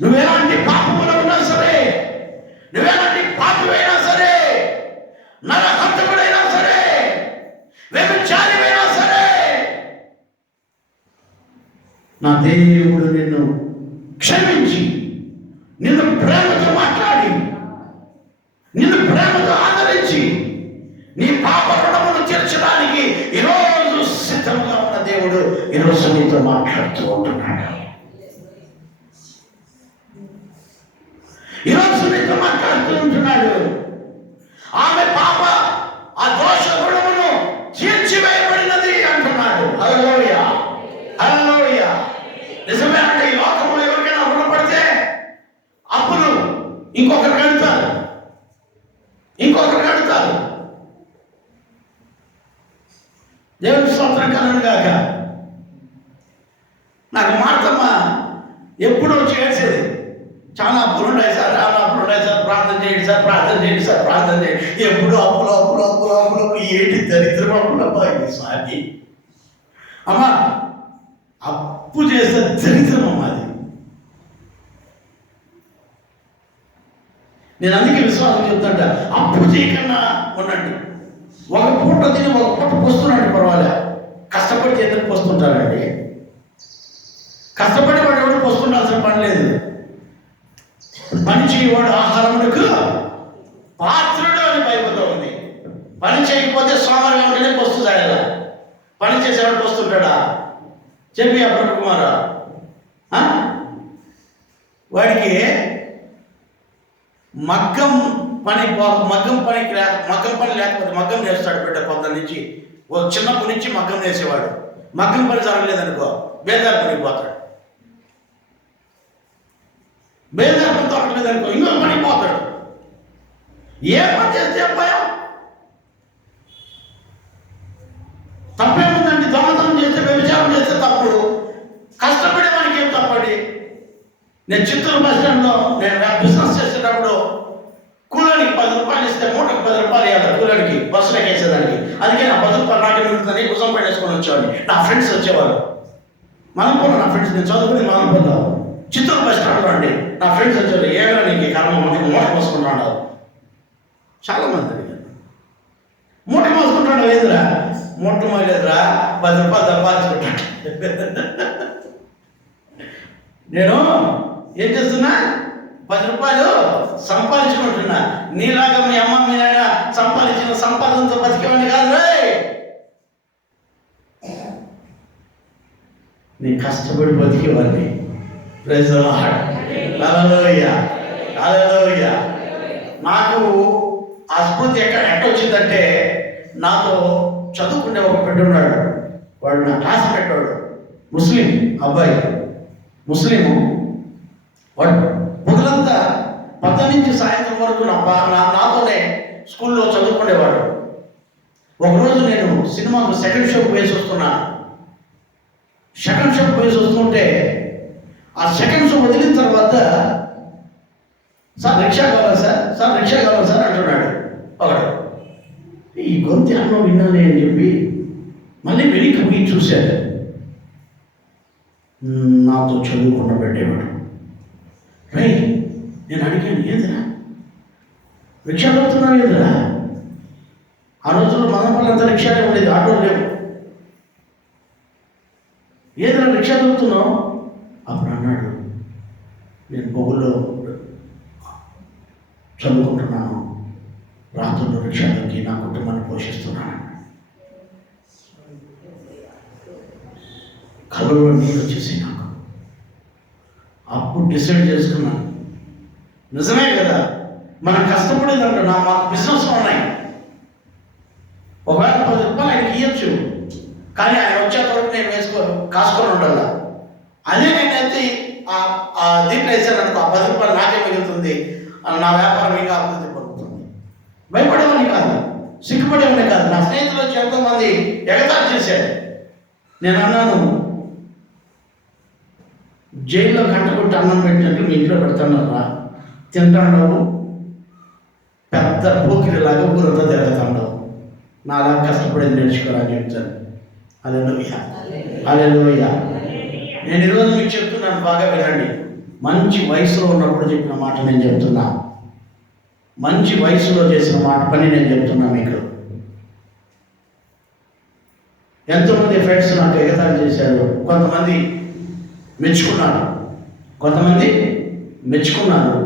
నువ్వెలాంటి పాపములో ఉన్నా సరే, నువ్వెలాంటి పాపమైనా సరే, నరహంతకుడైనా సరే, వ్యభిచారివైనా సరే, నా దేవుడు నిన్ను క్షమించి నిన్ను ప్రేమతో మాట్లాడి నిన్ను ప్రేమతో ఆదరించి నీ పాప రుణమును తీర్చడానికి ఈరోజు సిద్ధంగా ఉన్న దేవుడు ఈరోజు నీతో మాట్లాడుతూ ఉంటున్నాడు. ఈరోజు నీతో మాట్లాడుతూ ఉంటున్నాడు. ఆమె పాప ఆ దోష రుణమును తీర్చివేయబడినది అంటున్నాడు. హల్లెలూయా, హల్లెలూయా. నిజమే అంటే ఈ లోకంలో ఎవరికైనా రుణపడితే అప్పులు ఇంకొకరు కడతారు. దేవుని స్తోత్రం కలను గాక. నాకు మాటమ్మ ఎప్పుడో చేసేది, చాలా అప్పులు ఉన్నాయి సార్, ప్రార్థన చేయండి సార్. ఎప్పుడు అప్పులు ఏంటి దరిద్రం అప్పులు సాగి అమ్మా, అప్పు చేసే దరిద్రం అమ్మా అది. నేను అందుకే విశ్వాసం చెప్తాంట, అప్పు చేయకుండా ఉండండి. ఒక పూట తిని ఒక పూట పోస్తున్నాడు పర్వాలే. కష్టపడి ఎందుకు పోస్తుంటారండి? కష్టపడి వాడు ఎవడు పోస్తుండాల్సిన పని లేదు. పని చేయవాడు ఆహారమునకు పాత్రుడు అని బైబిల్లో ఉంది. పని చేయకపోతే సోమవారం ఉంటేనే పోస్తుంటాడు. పని చేసేవాడు పోస్తుంటాడా? చెప్పి ఆ ప్రభు కుమారా, వాడికి మగ్గం పని లేకపోతే మగ్గం చేస్తాడు బిడ్డ. కొంత నుంచి చిన్నప్పటి నుంచి మగ్గం చేసేవాడు. మగ్గం పని జరగలేదనుకో బేదారు పనికి పోతాడు. బేదారు పని దొరకలేదనుకో ఇంకో పనికి పోతాడు. ఏ పని చేస్తే భయం? తప్పేముందండి? దొంగతనం చేస్తే, వ్యభిచారం చేస్తే తప్పు. కష్టపడే మనకి ఏం తప్పండి? నేను చిత్తూరు బస్ స్టాండ్లో నేను బిజినెస్ చేసేటప్పుడు కూలోనికి 10 రూపాయలు ఇస్తే మూటకు 10 రూపాయలు ఇవ్వాలి కూలోనికి, బస్సులోకి వేసేదానికి. అందుకే నా 10 రూపాయలు నాకే మిగులుతుందని భుజం పైన వేసుకొని వచ్చేవాడిని. నా ఫ్రెండ్స్ వచ్చేవాళ్ళు మనంపూర్లో. నా ఫ్రెండ్స్, నేను చదువుకుని మనంపూర్లో చిత్తూరు బస్ స్టాండ్లో అండి. నా ఫ్రెండ్స్ వచ్చేవాళ్ళు, ఏమైనా నీకు కర్మ మూట మోసుకుంటున్నాడు. చాలామంది అడిగారు, మూట మోసుకుంటాడు లేదురా? మూట మోయలేదురా, 10 రూపాయలు సంపాదించుకుంటాడు. నేను ఏం చేస్తున్నా? 10 రూపాయలు సంపాదించుకుంటున్నా. నీలాగా మీ అమ్మ మీ నాయన సంపాదించిన సంపాదనతో బతికేవాడిని కాదు. నీ కష్టపడి బతికేవాడిని. Praise the lord. Hallelujah, hallelujah. నాకు ఆ స్ఫూర్తి ఎట్టొచ్చిందంటే, నాతో చదువుకునే ఒక బిడ్డ ఉన్నాడు. వాడు నా క్లాస్ పెట్టాడు, ముస్లిం అబ్బాయి, ముస్లిము. వాడు పొగలంతా 10 నుంచి సాయంత్రం వరకు నాతోనే స్కూల్లో చదువుకునేవాడు. ఒకరోజు నేను సినిమాకు సెకండ్ షోకి వేసి వస్తున్నాను. సెకండ్ షోకి వేసి వస్తుంటే ఆ సెకండ్ షో వదిలిన తర్వాత, సార్ రిక్షా కావాలి సార్ రిక్షా కావాలి సార్ అంటున్నాడు ఒకడు. ఈ గొంతు అన్నో విన్నానే అని చెప్పి మళ్ళీ వెనక్కి పోయి చూశాడు. నాతో చదువుకున్న పెట్టేవాడు. రై, నేను అడిగాను, ఏదిరా రిక్షా దొరుకుతున్నావు ఏదిరా? ఆ రోజుల్లో మదనపల్లంతా రిక్షాలే ఉండేది, ఆటోలు లేవు. ఏదిరా రిక్షా దొరుకుతున్నావు? అప్పుడు అన్నాడు, నేను పొగుల్లో చదువుకుంటున్నాను, రాత్రుల్లో రిక్షా దొరికి నా కుటుంబాన్ని పోషిస్తున్నాను. కళ్ళలో నీళ్ళు వచ్చేసి నాకు. అప్పుడు డిసైడ్ చేసుకున్నాను, నిజమే కదా, మనం కష్టపడేదంటే మాకు బిజినెస్ ఉన్నాయి. ఒకవేళ 10 రూపాయలు ఆయనకి ఇవ్వచ్చు, కానీ ఆయన వచ్చేంత వరకు నేను కాసుకొని ఉండాల. అదే నేనైతే దీంట్లో వేసాను అనుకో, ఆ 10 రూపాయలు నాకే మిగులుతుంది, నా వ్యాపారం ఇంకా అభివృద్ధి పొందుతుంది. భయపడేవాడిని కాదు, సిగ్గుపడేవాడిని కాదు. నా స్నేహితులు వచ్చి ఎంతోమంది ఎగతాళి చేశాడు. నేను అన్నాను, జైల్లో గంట కొట్టి అన్నం పెట్టినట్టు మీ ఇంట్లో పెడతాడరా, తింటాడవు, పెద్ద పోకిరిలాగా ఊరంతా తిరుగుతాడవు, నాలా కష్టపడేది నేర్చుకోవాలని చెప్తాను. హల్లెలూయా, హల్లెలూయా. నేను ఈరోజు మీకు చెప్తున్నాను, బాగా వినండి. మంచి వయసులో ఉన్నప్పుడు చెప్పిన మాట నేను చెప్తున్నా. మంచి వయసులో చేసిన పని నేను చెప్తున్నా మీకు. ఎంతోమంది ఫ్రెండ్స్ నాకు ఎగతాళి చేశారు. కొంతమంది మెచ్చుకున్నారు, కొంతమంది మెచ్చుకున్నారు.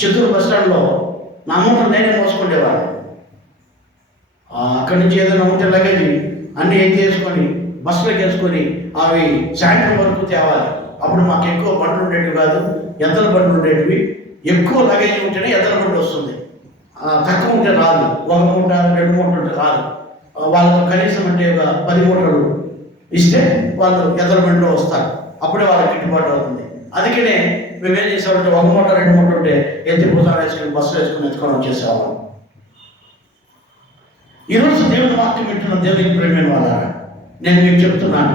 చిత్తూరు బస్ స్టాండ్లో నా మూటలు నేనే మోసుకునేవాడు. అక్కడి నుంచి ఏదైనా ఉంటే లగేజ్ అన్నీ వేసుకొని బస్సులోకి వేసుకొని అవి సాయంత్రం వరకు తేవాలి. అప్పుడు మాకు ఎక్కువ బండ్లు ఉండేటివి కాదు, ఎద్దల బండ్లు ఉండేటివి. ఎక్కువ లగేజ్ ఉంటేనే ఎద్దల బండి వస్తుంది, తక్కువ ఉంటే రాదు. 1 మూట 2 మూటలు ఉంటే రాదు. వాళ్ళకు కనీసం అంటే 10 మూటలు ఇస్తే వాళ్ళు ఎద్దల బండిలో వస్తారు, అప్పుడే వాళ్ళకి గిట్టుబాటు అవుతుంది. అందుకనే మేము ఏం చేసామంటే 1 మూట 2 మూటలు ఉంటే ఎత్తి భూతాలు వేసుకొని బస్సులు వేసుకొని ఎత్తుకొని వచ్చేసేవాళ్ళం. ఈరోజు దేవుని వాక్యం వింటున్న దేవునికి ప్రేమైన వాళ్ళారా, నేను మీకు చెప్తున్నాను,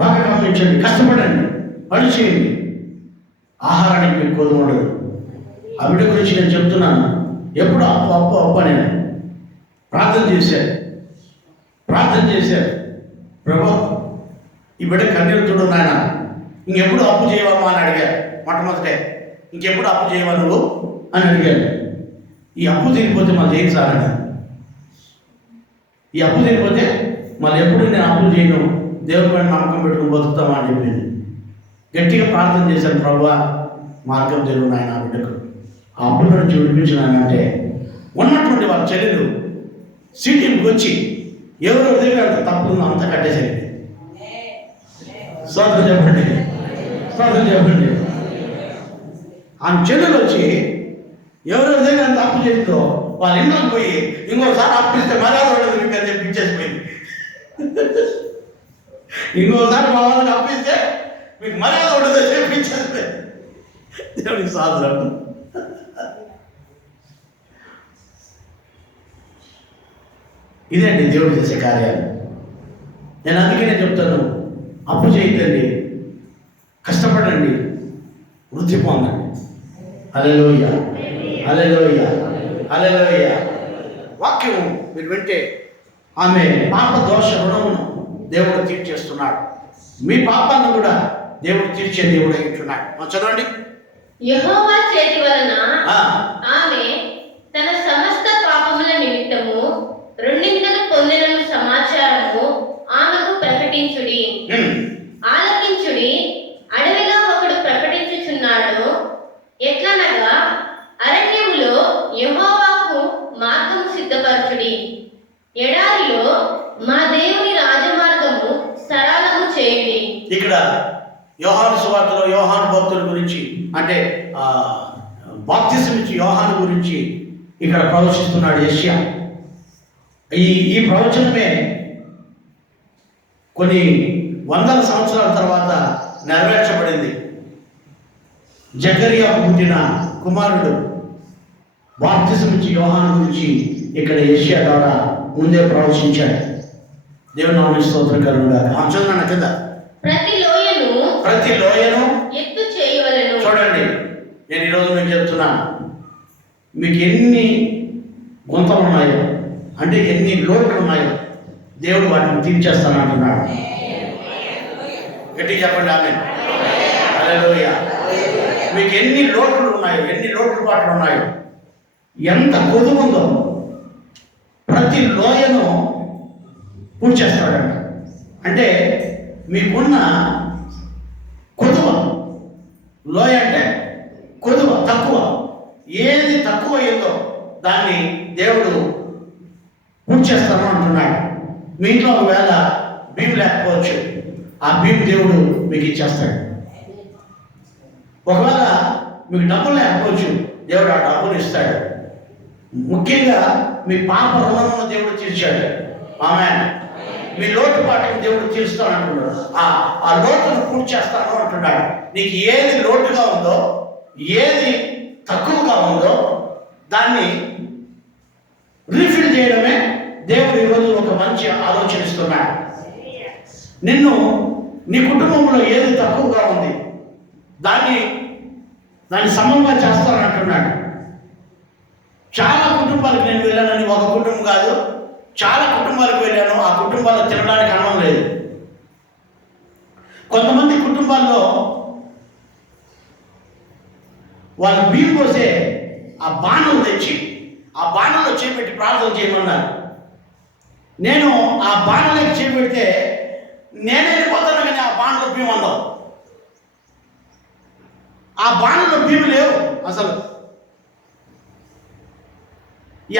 బాగా గమనించండి, కష్టపడండి, పని చేయండి. ఆహారానికి మీకు కోదం ఉండదు. ఆ బిడ్డ గురించి నేను చెప్తున్నాను. ఎప్పుడు అప్పు అప్పు అప్పు అని ప్రార్థన చేశారు. ప్రభు, ఈ బిడ్డ కన్నీరు చూడు నాయన, ఇంకెప్పుడు అప్పు చేయవమ్మా అని అడిగారు. మొట్టమొదటే ఇంకెప్పుడు అప్పు చేయవా నువ్వు అని అడిగారు. ఈ అప్పు తీరిపోతే మళ్ళీ ఏం సార్ అన్నారు. ఈ అప్పు తీరిపోతే మళ్ళీ ఎప్పుడు నేను అప్పులు చేయను, దేవుని పైన నమ్మకం పెట్టుకుని బతుకుతామా అని చెప్పింది. గట్టిగా ప్రార్థన చేశాను, ప్రభువా మార్గం తెలుగు నాయన ఆ బిడ్డకు, ఆ అప్పుల నుంచి విడిపించిన అంటే ఉన్నటువంటి వాళ్ళ చెల్లెలు సిటీకి వచ్చి ఎవరెవరి దగ్గర అంత తప్పుందో అంతా కట్టేసేది. స్తోత్రం చెప్పండి, స్తోత్రం చెప్పండి. ఆమె చెల్లెలు వచ్చి ఎవరెవరి దగ్గర అంత అప్పు చేసిందో వాళ్ళ ఇంట్లోకి పోయి ఇంకోసారి అప్పు ఇస్తే మర్యాద ఉండదు మీకు అని చెప్పి ఇచ్చేసిపోయింది. ఇంకోసారి మా వాళ్ళకి అప్పు ఇస్తే మీకు మర్యాద ఉండదు అని చెప్పి ఇచ్చేసిపోయింది. దేవునికి సాధన. ఇదండి దేవుడు చేసే కార్యాలు. నేను అందుకనే చెప్తాను, అప్పు చేయొద్దండి, కష్టపడండి, వృద్ధి పొందండి. హల్లెలూయ, హల్లెలూయ, హల్లెలూయ. వాక్యం మీరు వింటే ఆమె పాప దోష రుణమును దేవుడు తీర్చేస్తున్నాడు. మీ పాపాన్ని కూడా దేవుడు తీర్చే దేవుడు అంటున్నాడు. చదవండి. యెహోవా చేతి వలన ఆమె తన సమస్త పాపముల నిమిత్తము రెండింతలు పొందిన సమాచారము ఆమెకు ప్రకటించుడి. ఆలకించుడి, అడవిలో ఒకడు ప్రకటించుచున్నాడు. ఎట్లనగా అరణ్యములో యెహోవాకు మార్గము సిద్ధపరచుడి, ఎడారిలో మా దేవుని రాజమార్గము సరళము చేయుడి. ఇక్కడ యోహాను సువార్తలో యోహాను భక్తుల గురించి, అంటే బాప్తిసం ఇచ్చి యోహాను గురించి ఇక్కడ ప్రవచిస్తున్నాడు యెషయా. ఈ ప్రవచనమే కొన్ని వందల సంవత్సరాల తర్వాత నెరవేర్చబడింది. జకర్యాకు పుట్టిన కుమారుడు బాప్తిసం ఇచ్చి యోహాను గురించి ఇక్కడ యెషయా ద్వారా ముందే ప్రవచించాడు. దేవుని నామమునకు స్తోత్రం కలుగునుగాక. చదువునా కింద. ప్రతి లోయను ఎత్తు చేయవలెను. చూడండి, నేను ఈరోజు మీకు చెప్తున్నాను, మీకు ఎన్ని గుంతలు ఉన్నాయో, అంటే ఎన్ని లోట్లు ఉన్నాయో దేవుడు వాటిని తీర్చేస్తాను అంటున్నాడు. గట్టిగా చెప్పండి ఆమేన్. హల్లెలూయ. మీకు ఎన్ని లోట్లు ఉన్నాయో, ఎన్ని లోట్లు పాటలు ఉన్నాయో, ఎంత కొదువు ఉందో ప్రతి లోయను పూడ్చేస్తాడంట. అంటే మీకున్న కొదువ, లోయ అంటే కొదువ, తక్కువ, ఏది తక్కువ అయిందో దాన్ని దేవుడు పూడ్చేస్తాను అంటున్నాడు. మీ ఇంట్లో ఒకవేళ భీము లేకపోవచ్చు, ఆ భీము దేవుడు మీకు ఇచ్చేస్తాడు. ఒకవేళ మీకు డబ్బులు లేకపోవచ్చు, దేవుడు ఆ డబ్బులు ఇస్తాడు. ముఖ్యంగా మీ పాప రుణమును దేవుడు తీర్చాడు. ఆమేన్. మీ లోటు పాటను దేవుడు తీరుస్తాను అంటున్నాడు. ఆ లోటును పూర్తి చేస్తాను అంటున్నాడు. నీకు ఏది లోటుగా ఉందో, ఏది తక్కువగా ఉందో దాన్ని రీఫిల్ చేయడమే దేవుడు ఈరోజు ఒక మంచి ఆలోచన ఇస్తున్నాడు. నిన్ను, నీ కుటుంబంలో ఏది తక్కువగా ఉంది దాన్ని సమంగా చేస్తానంటున్నాడు. చాలా కుటుంబాలకు నేను వెళ్ళానని, ఒక కుటుంబం కాదు, చాలా కుటుంబాలకు వెళ్ళాను. ఆ కుటుంబాల్లో తినడానికి అన్నం లేదు. కొంతమంది కుటుంబాల్లో వాళ్ళు బియ్యం పోసే ఆ బాణం తెచ్చి ఆ బాణంలో చేపెట్టి ప్రార్థన చేయమన్నారు. నేను ఆ బాణంలోకి చేపెడితే నేనే వెళ్ళిపోతాను, కానీ ఆ బాణంలో బియ్యం అందవు. ఆ బాణంలో బియ్యం లేవు అసలు.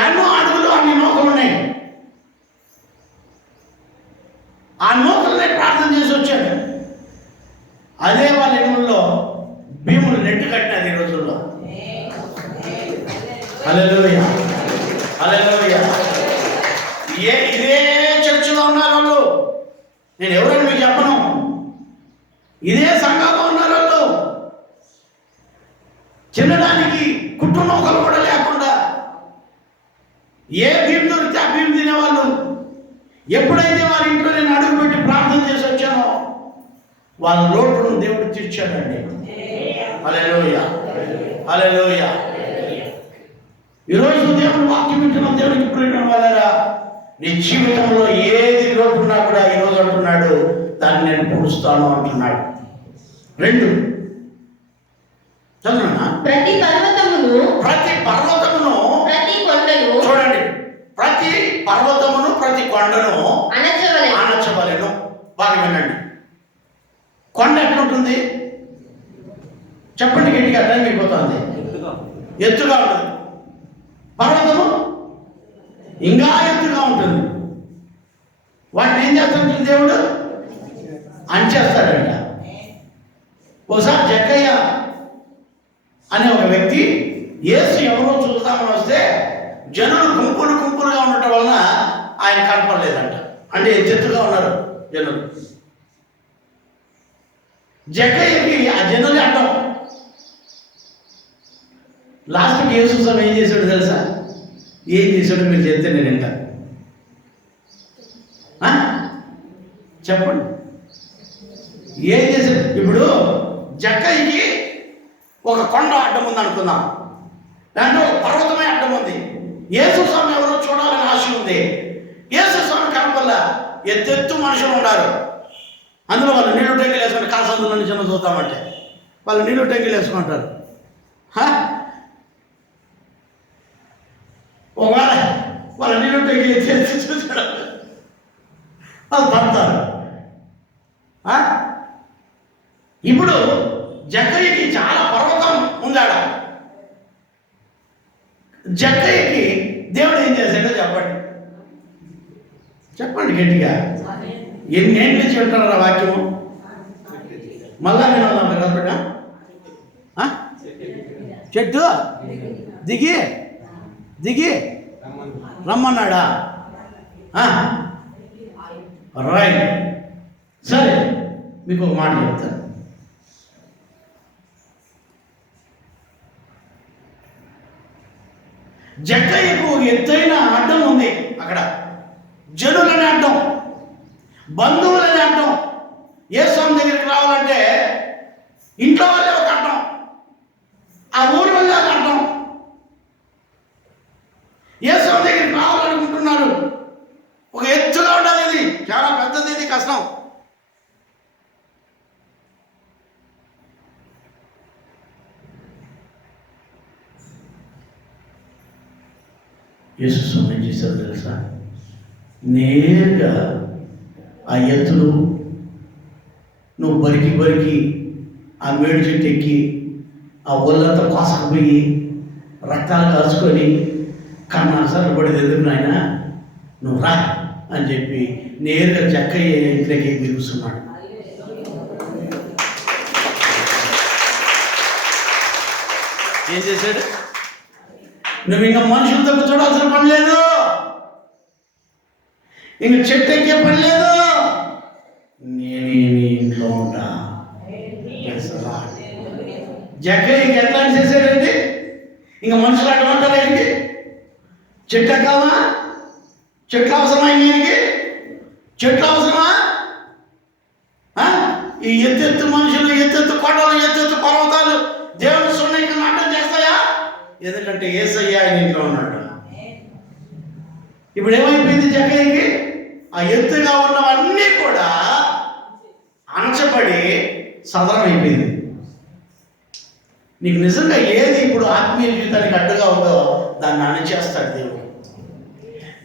ఎన్నో అడుగులు అన్ని నూకలు ఉన్నాయి. ఆ నూకలనే ప్రార్థన చేసి వచ్చాడు. అదే వాళ్ళ ఇళ్ళల్లో భీములు నెట్టు కట్టినారు ఈ రోజుల్లో. హల్లెలూయా, హల్లెలూయా. ఇదే చర్చిలో ఉన్నారు వాళ్ళు. నేను ఎవరైనా మీకు చెప్పను, ఇదే సంఘంలో ఉన్నారు వాళ్ళు. తినడానికి కుట్టు నూకలు కూడా లేకుండా ఏ భీమ్ దొరికితే ఆ భీమ్ తినేవాళ్ళు. ఎప్పుడైతే వాళ్ళ ఇంట్లో నేను అడుగు పెట్టి ప్రార్థన చేసి వచ్చానో వాళ్ళ లోటును దేవుడు తీర్చాడండి. హల్లెలూయా, హల్లెలూయా. ఈరోజు దేవుడు వాక్యం వింటున్న దేవుడికి ప్రియమైన వాళ్ళారా, నీ జీవితంలో ఏది లోటు ఉన్నా కూడా ఈరోజు అంటున్నాడు దాన్ని నేను పూడుస్తాను అంటున్నాడు. 2 చదువునా. ప్రతి పర్వతమును, ప్రతి కొండను, చూడండి, ప్రతి పర్వతమును ప్రతి కొండను అణచవలెను. బాగా వినండి. కొండ ఎట్లుంటుంది చెప్పండి గట్టిగా, అర్థం అయిపోతుంది. ఎత్తుగా ఉంటుంది. పర్వతము ఇంకా ఎత్తుగా ఉంటుంది. వాటిని ఏం చేస్తుంటుంది దేవుడు? అంచేస్తాడంట. ఒకసారి జక్కయ్య అనే ఒక వ్యక్తి యేసు ఎవరో చూద్దామని వస్తే జనులు గుంపులుగా ఉండటం వలన ఆయన కనపడలేదంట. అంటే ఎత్తుగా ఉన్నారు జనులు. జక్కయ్యకి ఆ జనులే అడ్డం. లాస్ట్కి యేసు స్వామి ఏం చేశాడు తెలుసా? ఏం చేశాడు మీరు చెప్తే నేను వింటాను. చెప్పండి ఏం చేశాడు? ఇప్పుడు జక్కయ్యకి ఒక కొండ అడ్డం ఉంది అనుకుందాం, దాంట్లో ఒక పర్వతమే అడ్డం ఉంది. యేసు స్వామి ఎవరో చూడాలని ఆశ ఉంది. యేసు స్వామి కనపల్లా. ఎత్తెత్తు మనుషులు ఉన్నారు. అందులో వాళ్ళు నీళ్ళు టెంకిలు వేసుకుంటే కాసందులో నుంచి చూద్దామంటే వాళ్ళు నీళ్ళు టెంకిలు వేసుకుంటారు. ఒకవేళ వాళ్ళ నీళ్ళు టెంకిలు ఎత్తి చూసాడు వాళ్ళు పడతారు. ఇప్పుడు జక్కయ్యకి చాలా పర్వతం ఉందాడ. జక్కయ్యకి దేవుడు ఏం చేశాడో చెప్పండి, చెప్పండి గట్టిగా. ఎన్నేళ్ళు నుంచి వింటారు ఆ వాక్యము? మళ్ళా నేను కనపడ్డా చెట్టు దిగి దిగి రమ్మన్నాడా? రైట్, సరే మీకు ఒక మాట చెప్తాను. జక్కయ్యకు ఎత్తైన అడ్డం ఉంది. అక్కడ జనులని అడ్డం, బంధువులని అడ్డం. ఏ స్వామి దగ్గరికి రావాలంటే ఇంట్లో వాళ్ళే ఒక అడ్డం, ఆ ఊరి వాళ్ళే ఒక అడ్డం. ఏ స్వామి దగ్గరికి రావాలనుకుంటున్నారు, ఒక ఎత్తుగా ఉండాలి. ఇది చాలా పెద్దది, ఇది కష్టం. యేసు స్వామి ఏం చేశారో తెలుసా? నేరుగా ఆ ఎత్తులు నువ్వు బరికి ఆ మేడు చెట్టు ఎక్కి ఆ ఒళ్ళంతా కోసకపోయి రక్తాలు కాల్చుకొని కన్నాసార్లు పడేది ఎందుకు నాయన నువ్వు రా అని చెప్పి నేరుగా జక్కయ్య ఇంట్లోకి కూర్చున్నాడు. ఏం చేశాడు? నువ్వు ఇంకా మనుషులతో చూడాల్సిన పని లేదు, ఇంక చెట్టు ఎక్కే పని లేదు, నేను నీ ఇంట్లో ఉంటా. జక్కయ్యకి ఎట్లా చేశాడండి? ఇంకా మనుషులు అట్లా ఉంటారు. ఏంటి చెట్టు ఎక్కావా? చెట్లు అవసరమా? ఈయనకి చెట్లు అవసరమా? ఈ ఎత్తెత్తు మనుషులు, ఎత్తెత్తు కొండలు, ఎత్తెత్తు పర్వతాలు దేవుడు సున్నికంగా అడ్డం చేస్తాయా? ఎందుకంటే యేసయ్య ఆయన ఇంట్లో ఉన్నాడు. ఇప్పుడు ఏమైపోయింది జక్కయ్యకి? ఆ ఎత్తుగా ఉన్నవన్నీ కూడా అణచబడి సదరం అయిపోయింది. నీకు నిజంగా ఏది ఇప్పుడు ఆత్మీయ జీవితానికి అడ్డుగా ఉందో దాన్ని అణచేస్తాడు దేవుడు.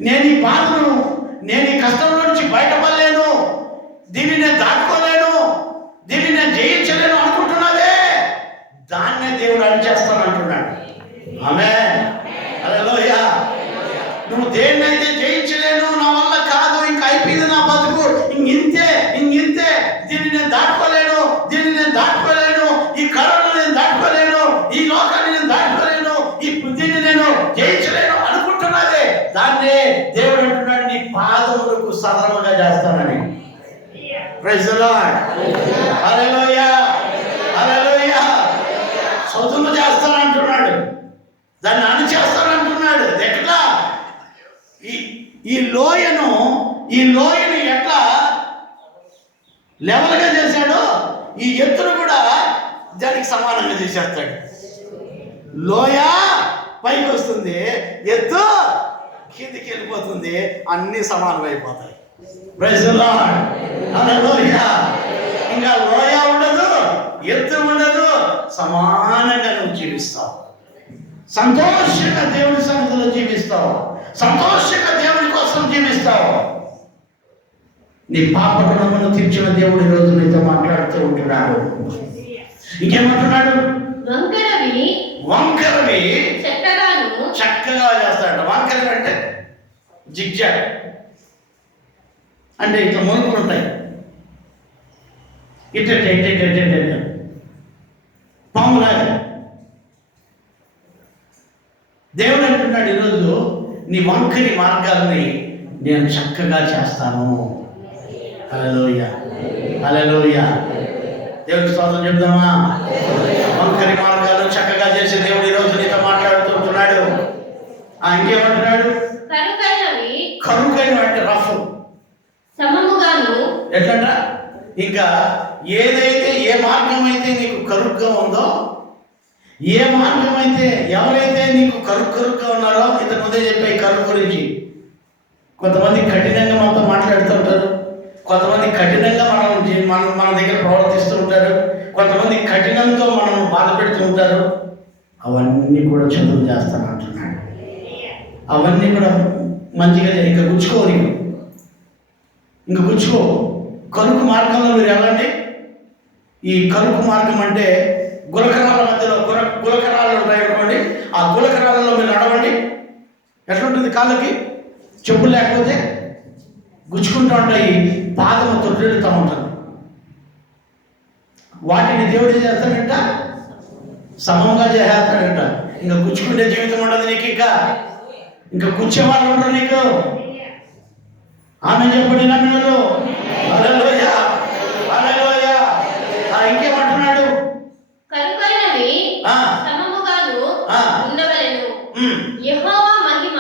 నేను ఈ బాధను, నేను ఈ కష్టంలో నుంచి బయటపడలేను, దీన్ని నేను దాటుకోలేను, దీన్ని నేను జయించలేను అనుకుంటున్నావే, దాన్నే దేవుడు అణచేస్తాను అంటున్నాడు. ఆమేన్, హల్లెలూయా. నువ్వు దేన్నైతే జయించలేను, నా వల్ల కాదు, ఇంకా అయిపోయింది నా బతుకు, ఇంతే, దీన్ని నేను దాటుకోలేను, ఈ కరోనా నేను దాటుకోలేను, ఈ లోకాన్ని నేను దాటుకోలేను, దీన్ని నేను జయించలేను అనుకుంటున్నావే, దాన్నే దేవుడు అంటున్నాడు నీ పాదములకు సదరముగా చేస్తానని. ప్రైజ్ ది లార్డ్, హల్లెలూయా, హల్లెలూయా. సొంతము చేస్తానంటున్నాడు, దాన్ని అణచేస్తానంటున్నాడు. ఎట్లా? ఈ లోయను ఎట్లా లెవెల్గా చేశాడో ఈ ఎత్తును కూడా దానికి సమానంగా చేసేస్తాడు. లోయ పైకి వస్తుంది, ఎత్తు కిందికి వెళ్ళిపోతుంది, అన్నీ సమానమైపోతాయి. ప్రైజ్ ది లార్డ్, హల్లెలూయా. ఇంకా లోయ ఉండదు, ఎత్తు ఉండదు, సమానంగా నువ్వు జీవిస్తావు. సంతోషంగా దేవుని సన్నిధిలో జీవిస్తావు, సంతోషంగా దేవుని కోసం జీవిస్తావు. నీ పాప రుణమును తీర్చిన దేవుడు ఈరోజు నీతో మాట్లాడుతూ ఉంటున్నాడు. ఇంకేమంటున్నాడు? వంకరవి చక్కగా చేస్తాడట. వంకరవి అంటే జిగ్జాగ్, అంటే ఇట్లా మలుపులు ఉంటాయి. ఇట్ట పాములాగా. దేవుడు అంటున్నాడు ఈరోజు నీ వంకరి మార్గాల్ని నేను చక్కగా చేస్తాను. హల్లెలూయా, హల్లెలూయా. దేవుడి స్తోత్రం చెప్దామా? వంకరి మార్గాలను చక్కగా చేసే దేవుడు ఈరోజు నీతో మాట్లాడుతుంటున్నాడు. ఇంకేమంటున్నాడు? కరుకైన అంటే రఫ్ సమముగాను. ఎట్లంట? ఇంకా ఏదైతే ఏ మార్గం అయితే నీకు కరుగ్గా ఉందో, ఏ మార్గం అయితే ఎవరైతే నీకు కరుగ్గా ఉన్నారో, ఇంతకు ముందే చెప్పే కరువు గురించి. కొంతమంది కఠినంగా మనతో మాట్లాడుతూ ఉంటారు, కొంతమంది కఠినంగా మన దగ్గర ప్రవర్తిస్తూ ఉంటారు, కొంతమంది కఠినంతో మనం బాధ పెడుతూ ఉంటారు. అవన్నీ కూడా చదువు చేస్తాను అంటున్నాడు. అవన్నీ కూడా మంచిగా ఇంకా గుచ్చుకో, ఇంకా గుచ్చుకో. కరుకు మార్గంలో మీరు వెళ్ళండి. ఈ కరుకు మార్గం అంటే గులకరాల మధ్యలో గులకరాలు ఉంటాయి అనుకోండి, ఆ గులకరాలలో మీరు నడవండి. ఎట్లుంటుంది? కాళ్ళకి చెప్పులు లేకపోతే గుచ్చుకుంటూ ఉంటాయి, పాదము తొట్టిల్లుతూ ఉంటుంది. వాటిని దేవుడు చేస్తాడంట, సమంగా చేస్తాడంట. ఇంకా గుచ్చుకుంటే జీవితం ఉండదు నీకు. ఇంకా గుచ్చేవాళ్ళు ఉండరు నీకు. ఆమె చెప్పండి నమ్మినలు. హల్లెలూయా, హల్లెలూయా. ఇంకేమంటున్నాడు? కరుకైనవి సమముగాను ఉండవలెను. యెహోవా మహిమ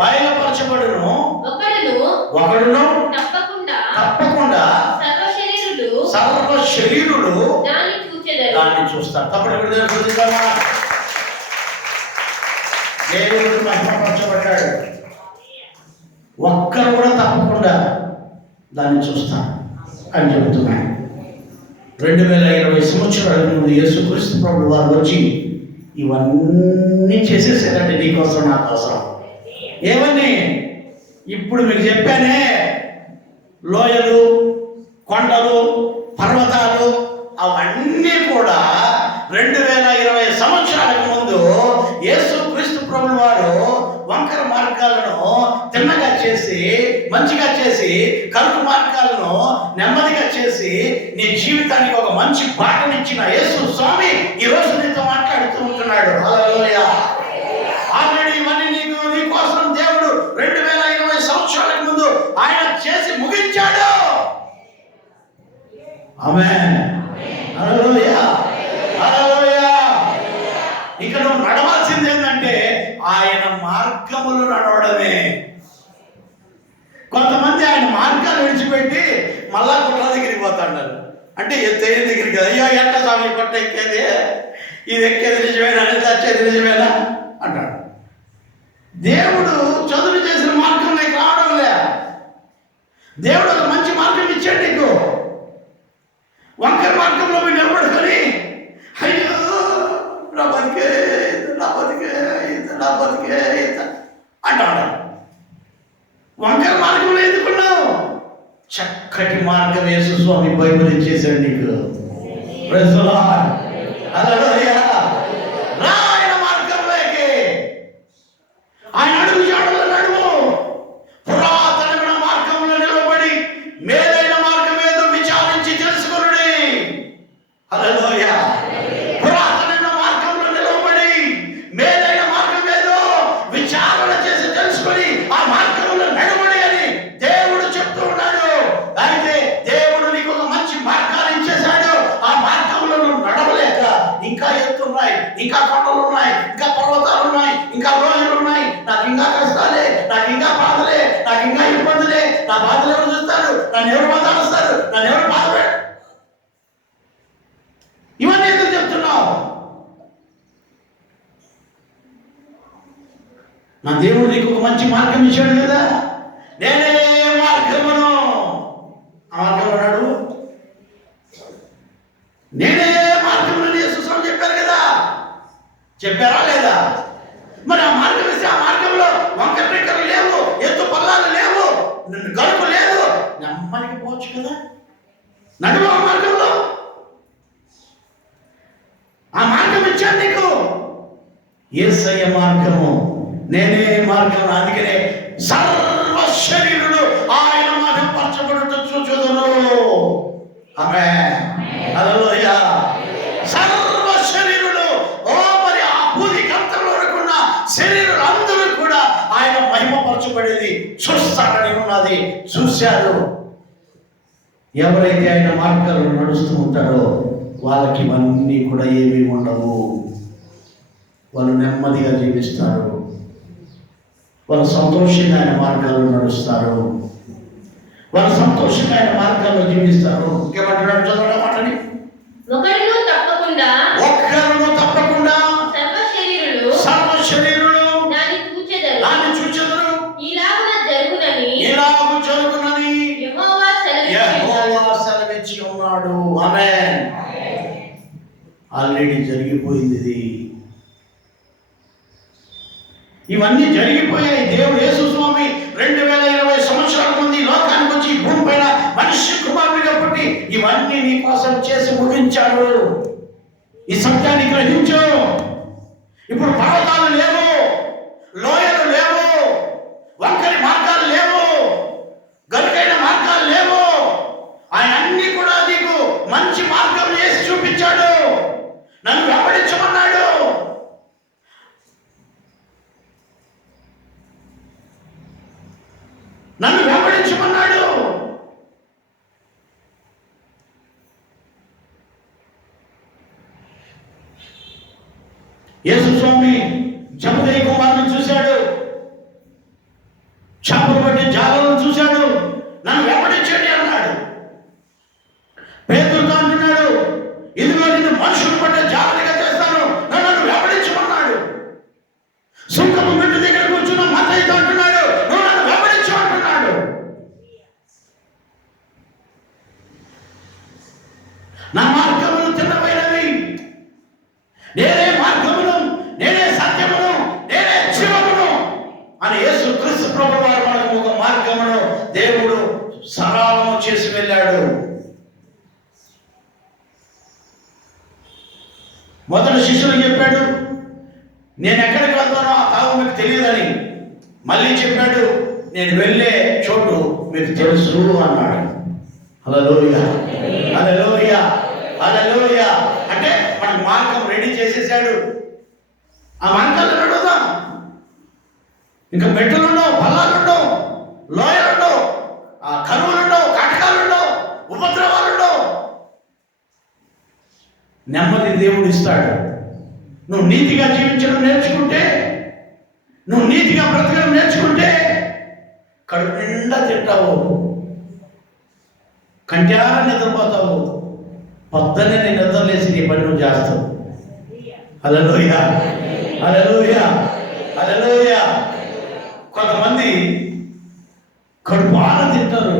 బయలుపరచబడును. ఒకడును తప్పకుండా సర్వశరీరులు దాన్ని చూస్తారు. తప్పకుండా దేవుడు మహిమపరచబడ్డాడు. ఒక్కరు కూడా తప్పకుండా దాన్ని చూస్తాను అని చెబుతున్నాడు. 2020 సంవత్సరాల ముందు యేసుక్రీస్తు ప్రభువు వారు వచ్చి ఇవన్నీ చేసేసారంటే నీకోసం నా కోసం. ఏమని? ఇప్పుడు మీకు చెప్పానే, లోయలు, కొండలు, పర్వతాలు, అవన్నీ కూడా 2020 సంవత్సరాలకు ముందు యేసుక్రీస్తు ప్రభువు వారు వంకర మార్గాలను తిన్నగా చేసి, మంచిగా చేసి, కరుకు మార్గాలను నెమ్మదిగా చేసి, నీ జీవితానికి ఒక మంచి బాటనిచ్చిన యేసు స్వామి ఈరోజు నీతో మాట్లాడుతూ ఉంటున్నాడు. హల్లెలూయా. ఆల్రెడీ ఇవన్నీ నీ కోసం దేవుడు 2020 సంవత్సరాలకు ముందు ఆయన చేసి ముగించాడు. ఆమేన్, హల్లెలూయా, హల్లెలూయా. ఇక నువ్వు నడవాల్సింది ఏంటంటే ఆయన మార్గములు నడవడమే. కొంతమంది ఆయన మార్గాలు విడిచిపెట్టి మళ్ళా గుట్ల దగ్గరికి పోతాడు. అంటే ఎత్తైన దగ్గరికి, అయ్యో ఎట్ట స్వామి కొట్ట ఎక్కేది, ఇది ఎక్కేది నిజమేనా, అనేది వచ్చేది నిజమేనా అంటాడు. దేవుడు చదువు చేసిన మార్గం నీకు రావడం లే. దేవుడు ఒక మంచి మార్గం ఇచ్చాడు నీకు. వంకర మార్గంలో మీరు నిలబడుకొని అయ్యో నా బతికే అంటాడు. వంకర మార్గంలో ఎందుకున్నావు? చక్కటి మార్గం యేసు స్వామి బైబిల్ ఇచ్చేసాడు నీకు. ప్రైజ్ ది లార్డ్, హల్లెలూయా. రా ఆయన మార్గంలోకి, ఆయన అడుగు జాడల్లో నడువు. పురాతనమైన మార్గంలో నిలబడి మేలైన మార్గం ఏదో విచారించి తెలుసుకొనుడి. హల్లెలూయా. పురాతనమైన మార్గంలో నిలబడి మేలైన మార్గం ఏదో విచారణ చేసి తెలుసుకొని ఆ మార్గంలో నడవడి అని దేవుడు చెప్తూ ఉన్నాడు. అయితే దేవుడు నీకు ఒక మంచి మార్గాన్ని ఇచ్చేశాడు. ఆ మార్గంలో నువ్వు నడవలేక ఇంకా ఎత్తున్నాయి, ఇంకా కొండలు ఉన్నాయి, ఇంకా పర్వతాలు ఉన్నాయి, ఇంకా రోజులు ఉన్నాయి, నాకు ఇంకా కష్టాలే, నాకు ఇంకా బాధలే, నాకు ఇంకా ఇబ్బందులే, నా బాధలు ఎవరు చూస్తారు, నన్ను ఎవరు బాధలుస్తారు, నన్ను ఎవరు బాధపడ. ఇవన్నీ ఎందుకు చెప్తున్నావు? నా దేవుడు నీకు ఒక మంచి మార్గం ఇచ్చాడు కదా. నేనే మార్గమును, ఆ మార్గంలో నడువు. నేనే మార్గమును యేసు స్వామి చెప్పారు కదా. చెప్పారా లేదా? మరి ఆ మార్గం ఇస్తే ఆ మార్గంలో వంకర టిక్కలు లేవు, ఎత్తు పల్లాలు లేవు, గడుపు లేదు, నెమ్మదికి పోవచ్చు కదా. నడువు ఆ మార్గంలో. ఆ మార్గం ఇచ్చాను నీకు. యేసయ్య మార్గము, నేనే మార్గం. అందుకనే సర్వ శరీరుడు ఆయన మహిమపరచబడుట చూచు ఎవరైతే ఆయన మార్గాల్లో నడుస్తూ ఉంటారో వాళ్ళకి ఇవన్నీ కూడా ఏమీ ఉండవు. వాళ్ళు నెమ్మదిగా జీవిస్తారు, వాళ్ళు సంతోషంగా ఆయన మార్గాల్లో నడుస్తారు, వాళ్ళు సంతోషంగా ఆయన మార్గాల్లో జీవిస్తారు. ఇంకేమంటున్నాడు చదవడం మాటని, ఒకడును తప్పకుండా ఒక్కరును తప్పకుండా సర్వ శరీరులు దాన్ని చూచెదరు ఇలాగున జరుగునని యెహోవా సెలవిచ్చి ఉన్నాడు. ఆమేన్. ఆల్రెడీ జరిగిపోయింది ఇది. ఇవన్నీ జరిగిపోయాయి. దేవుడు యేసు స్వామి 2020 సంవత్సరాల ముందు ఈ లోకానికి వచ్చి ఈ భూమి పైన మనిషి కుమారుడిగా పుట్టి ఇవన్నీ నీ కోసం చేసి ముగించాడు. ఈ సత్యాన్ని గ్రహించు. ఇప్పుడు పర్వతాలు లేవు, లోయలు లేవు, వంకరి మార్గాలు లేవు, గరుకైన మార్గాలు లేవు. ఆయన అన్ని కూడా నీకు మంచి మార్గం వేసి చూపించాడు. నన్ను వెంబడించమన్నాడు. నన్ను వెంబడించమన్నాడు. యేసు స్వామి జబదయి కుమారుని చూశాడు, చేపలు పట్టి జాలను చూశాడు. నన్ను వెంబడించండి అన్నాడు. పేతురుతో అంటున్నాడు, ఇదిగో నిన్ను మనుషులు పట్టే జాలనిగా చేస్తాను, నన్ను వెంబడించమన్నాడు. సుంకము మెట్టు దగ్గర కూర్చున్న మత్తయితో అంటున్నాడు, నువ్వు నన్ను వెంబడించు అంటున్నాడు. నా మార్గములు తిన్నమైనవి, నేనే మార్గమును, నేనే సత్యమును, నేనే జీవమును అని యేసు క్రీస్తు ప్రభువు వారు మనకు ఒక మార్గమును దేవుడు సరళము చేసి వెళ్ళాడు. మొదటి శిష్యులకు చెప్పాడు, నేను ఎక్కడికి వెళ్తానో ఆ తావు మీకు తెలియదని. మళ్ళీ చెప్పాడు, నేను వెళ్ళే చోటు మీకు తెలుసు అన్నాడు. హల్లెలూయా, హల్లెలూయా, హల్లెలూయా. అంటే మనకు మార్గం రెడీ చేసేసాడు. ఆ మార్గాల్లో నడుద్దాం. ఇంకా మెట్టులుండవు, పల్లాలుండవు, లోయలుండవు, కరువులుండవు, కాటకాలుండవు, ఉపద్రవాలుండవు. నెమ్మది దేవుడు ఇస్తాడు. నువ్వు నీతిగా జీవించడం నేర్చుకుంటే, నువ్వు నీతిగా బ్రతకడం నేర్చుకుంటే కడుపు నిండా తింటావు, కంటారా నిద్రపోతావు, పొద్దున్నే నీ నిద్రలేసి నీ పని నువ్వు చేస్తావు. హల్లెలూయా, హల్లెలూయా, హల్లెలూయా. కొంతమంది కడుపు ఆర తింటారు,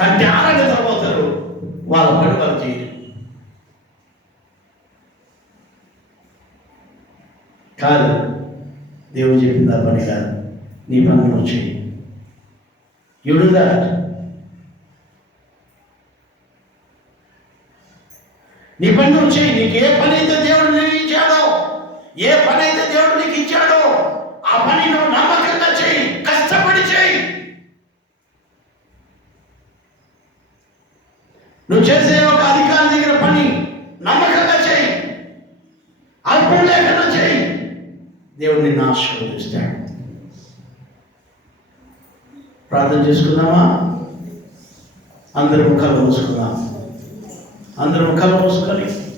కంటారా నిద్రపోతారు, వాళ్ళ పని వాళ్ళు చేయరు. కాదు, దేవుడు చెప్పింది ఆ పని కాదు. నీ పని నువ్వు చేయి. You do that. నీ పని నువ్వు చేయి. నీకు ఏ పని అయితే దేవుడు నీకు ఇచ్చాడో, ఏ పని అయితే దేవుడు నీకు ఇచ్చాడో ఆ పని నువ్వు నమ్మకంగా చేయి, కష్టపడి చేయి. నువ్వు చేసే ఒక అధికారి దగ్గర పని నమ్మకంగా చేయి, అల్పం లేకుండా చేయి. దేవుడు నిన్ను ఆశీర్వదిస్తాడు. ప్రార్థన చేసుకుందామా? అందరూ ముఖాలు మూసుకుందాం. అందరూ ముఖాలు మూసుకొని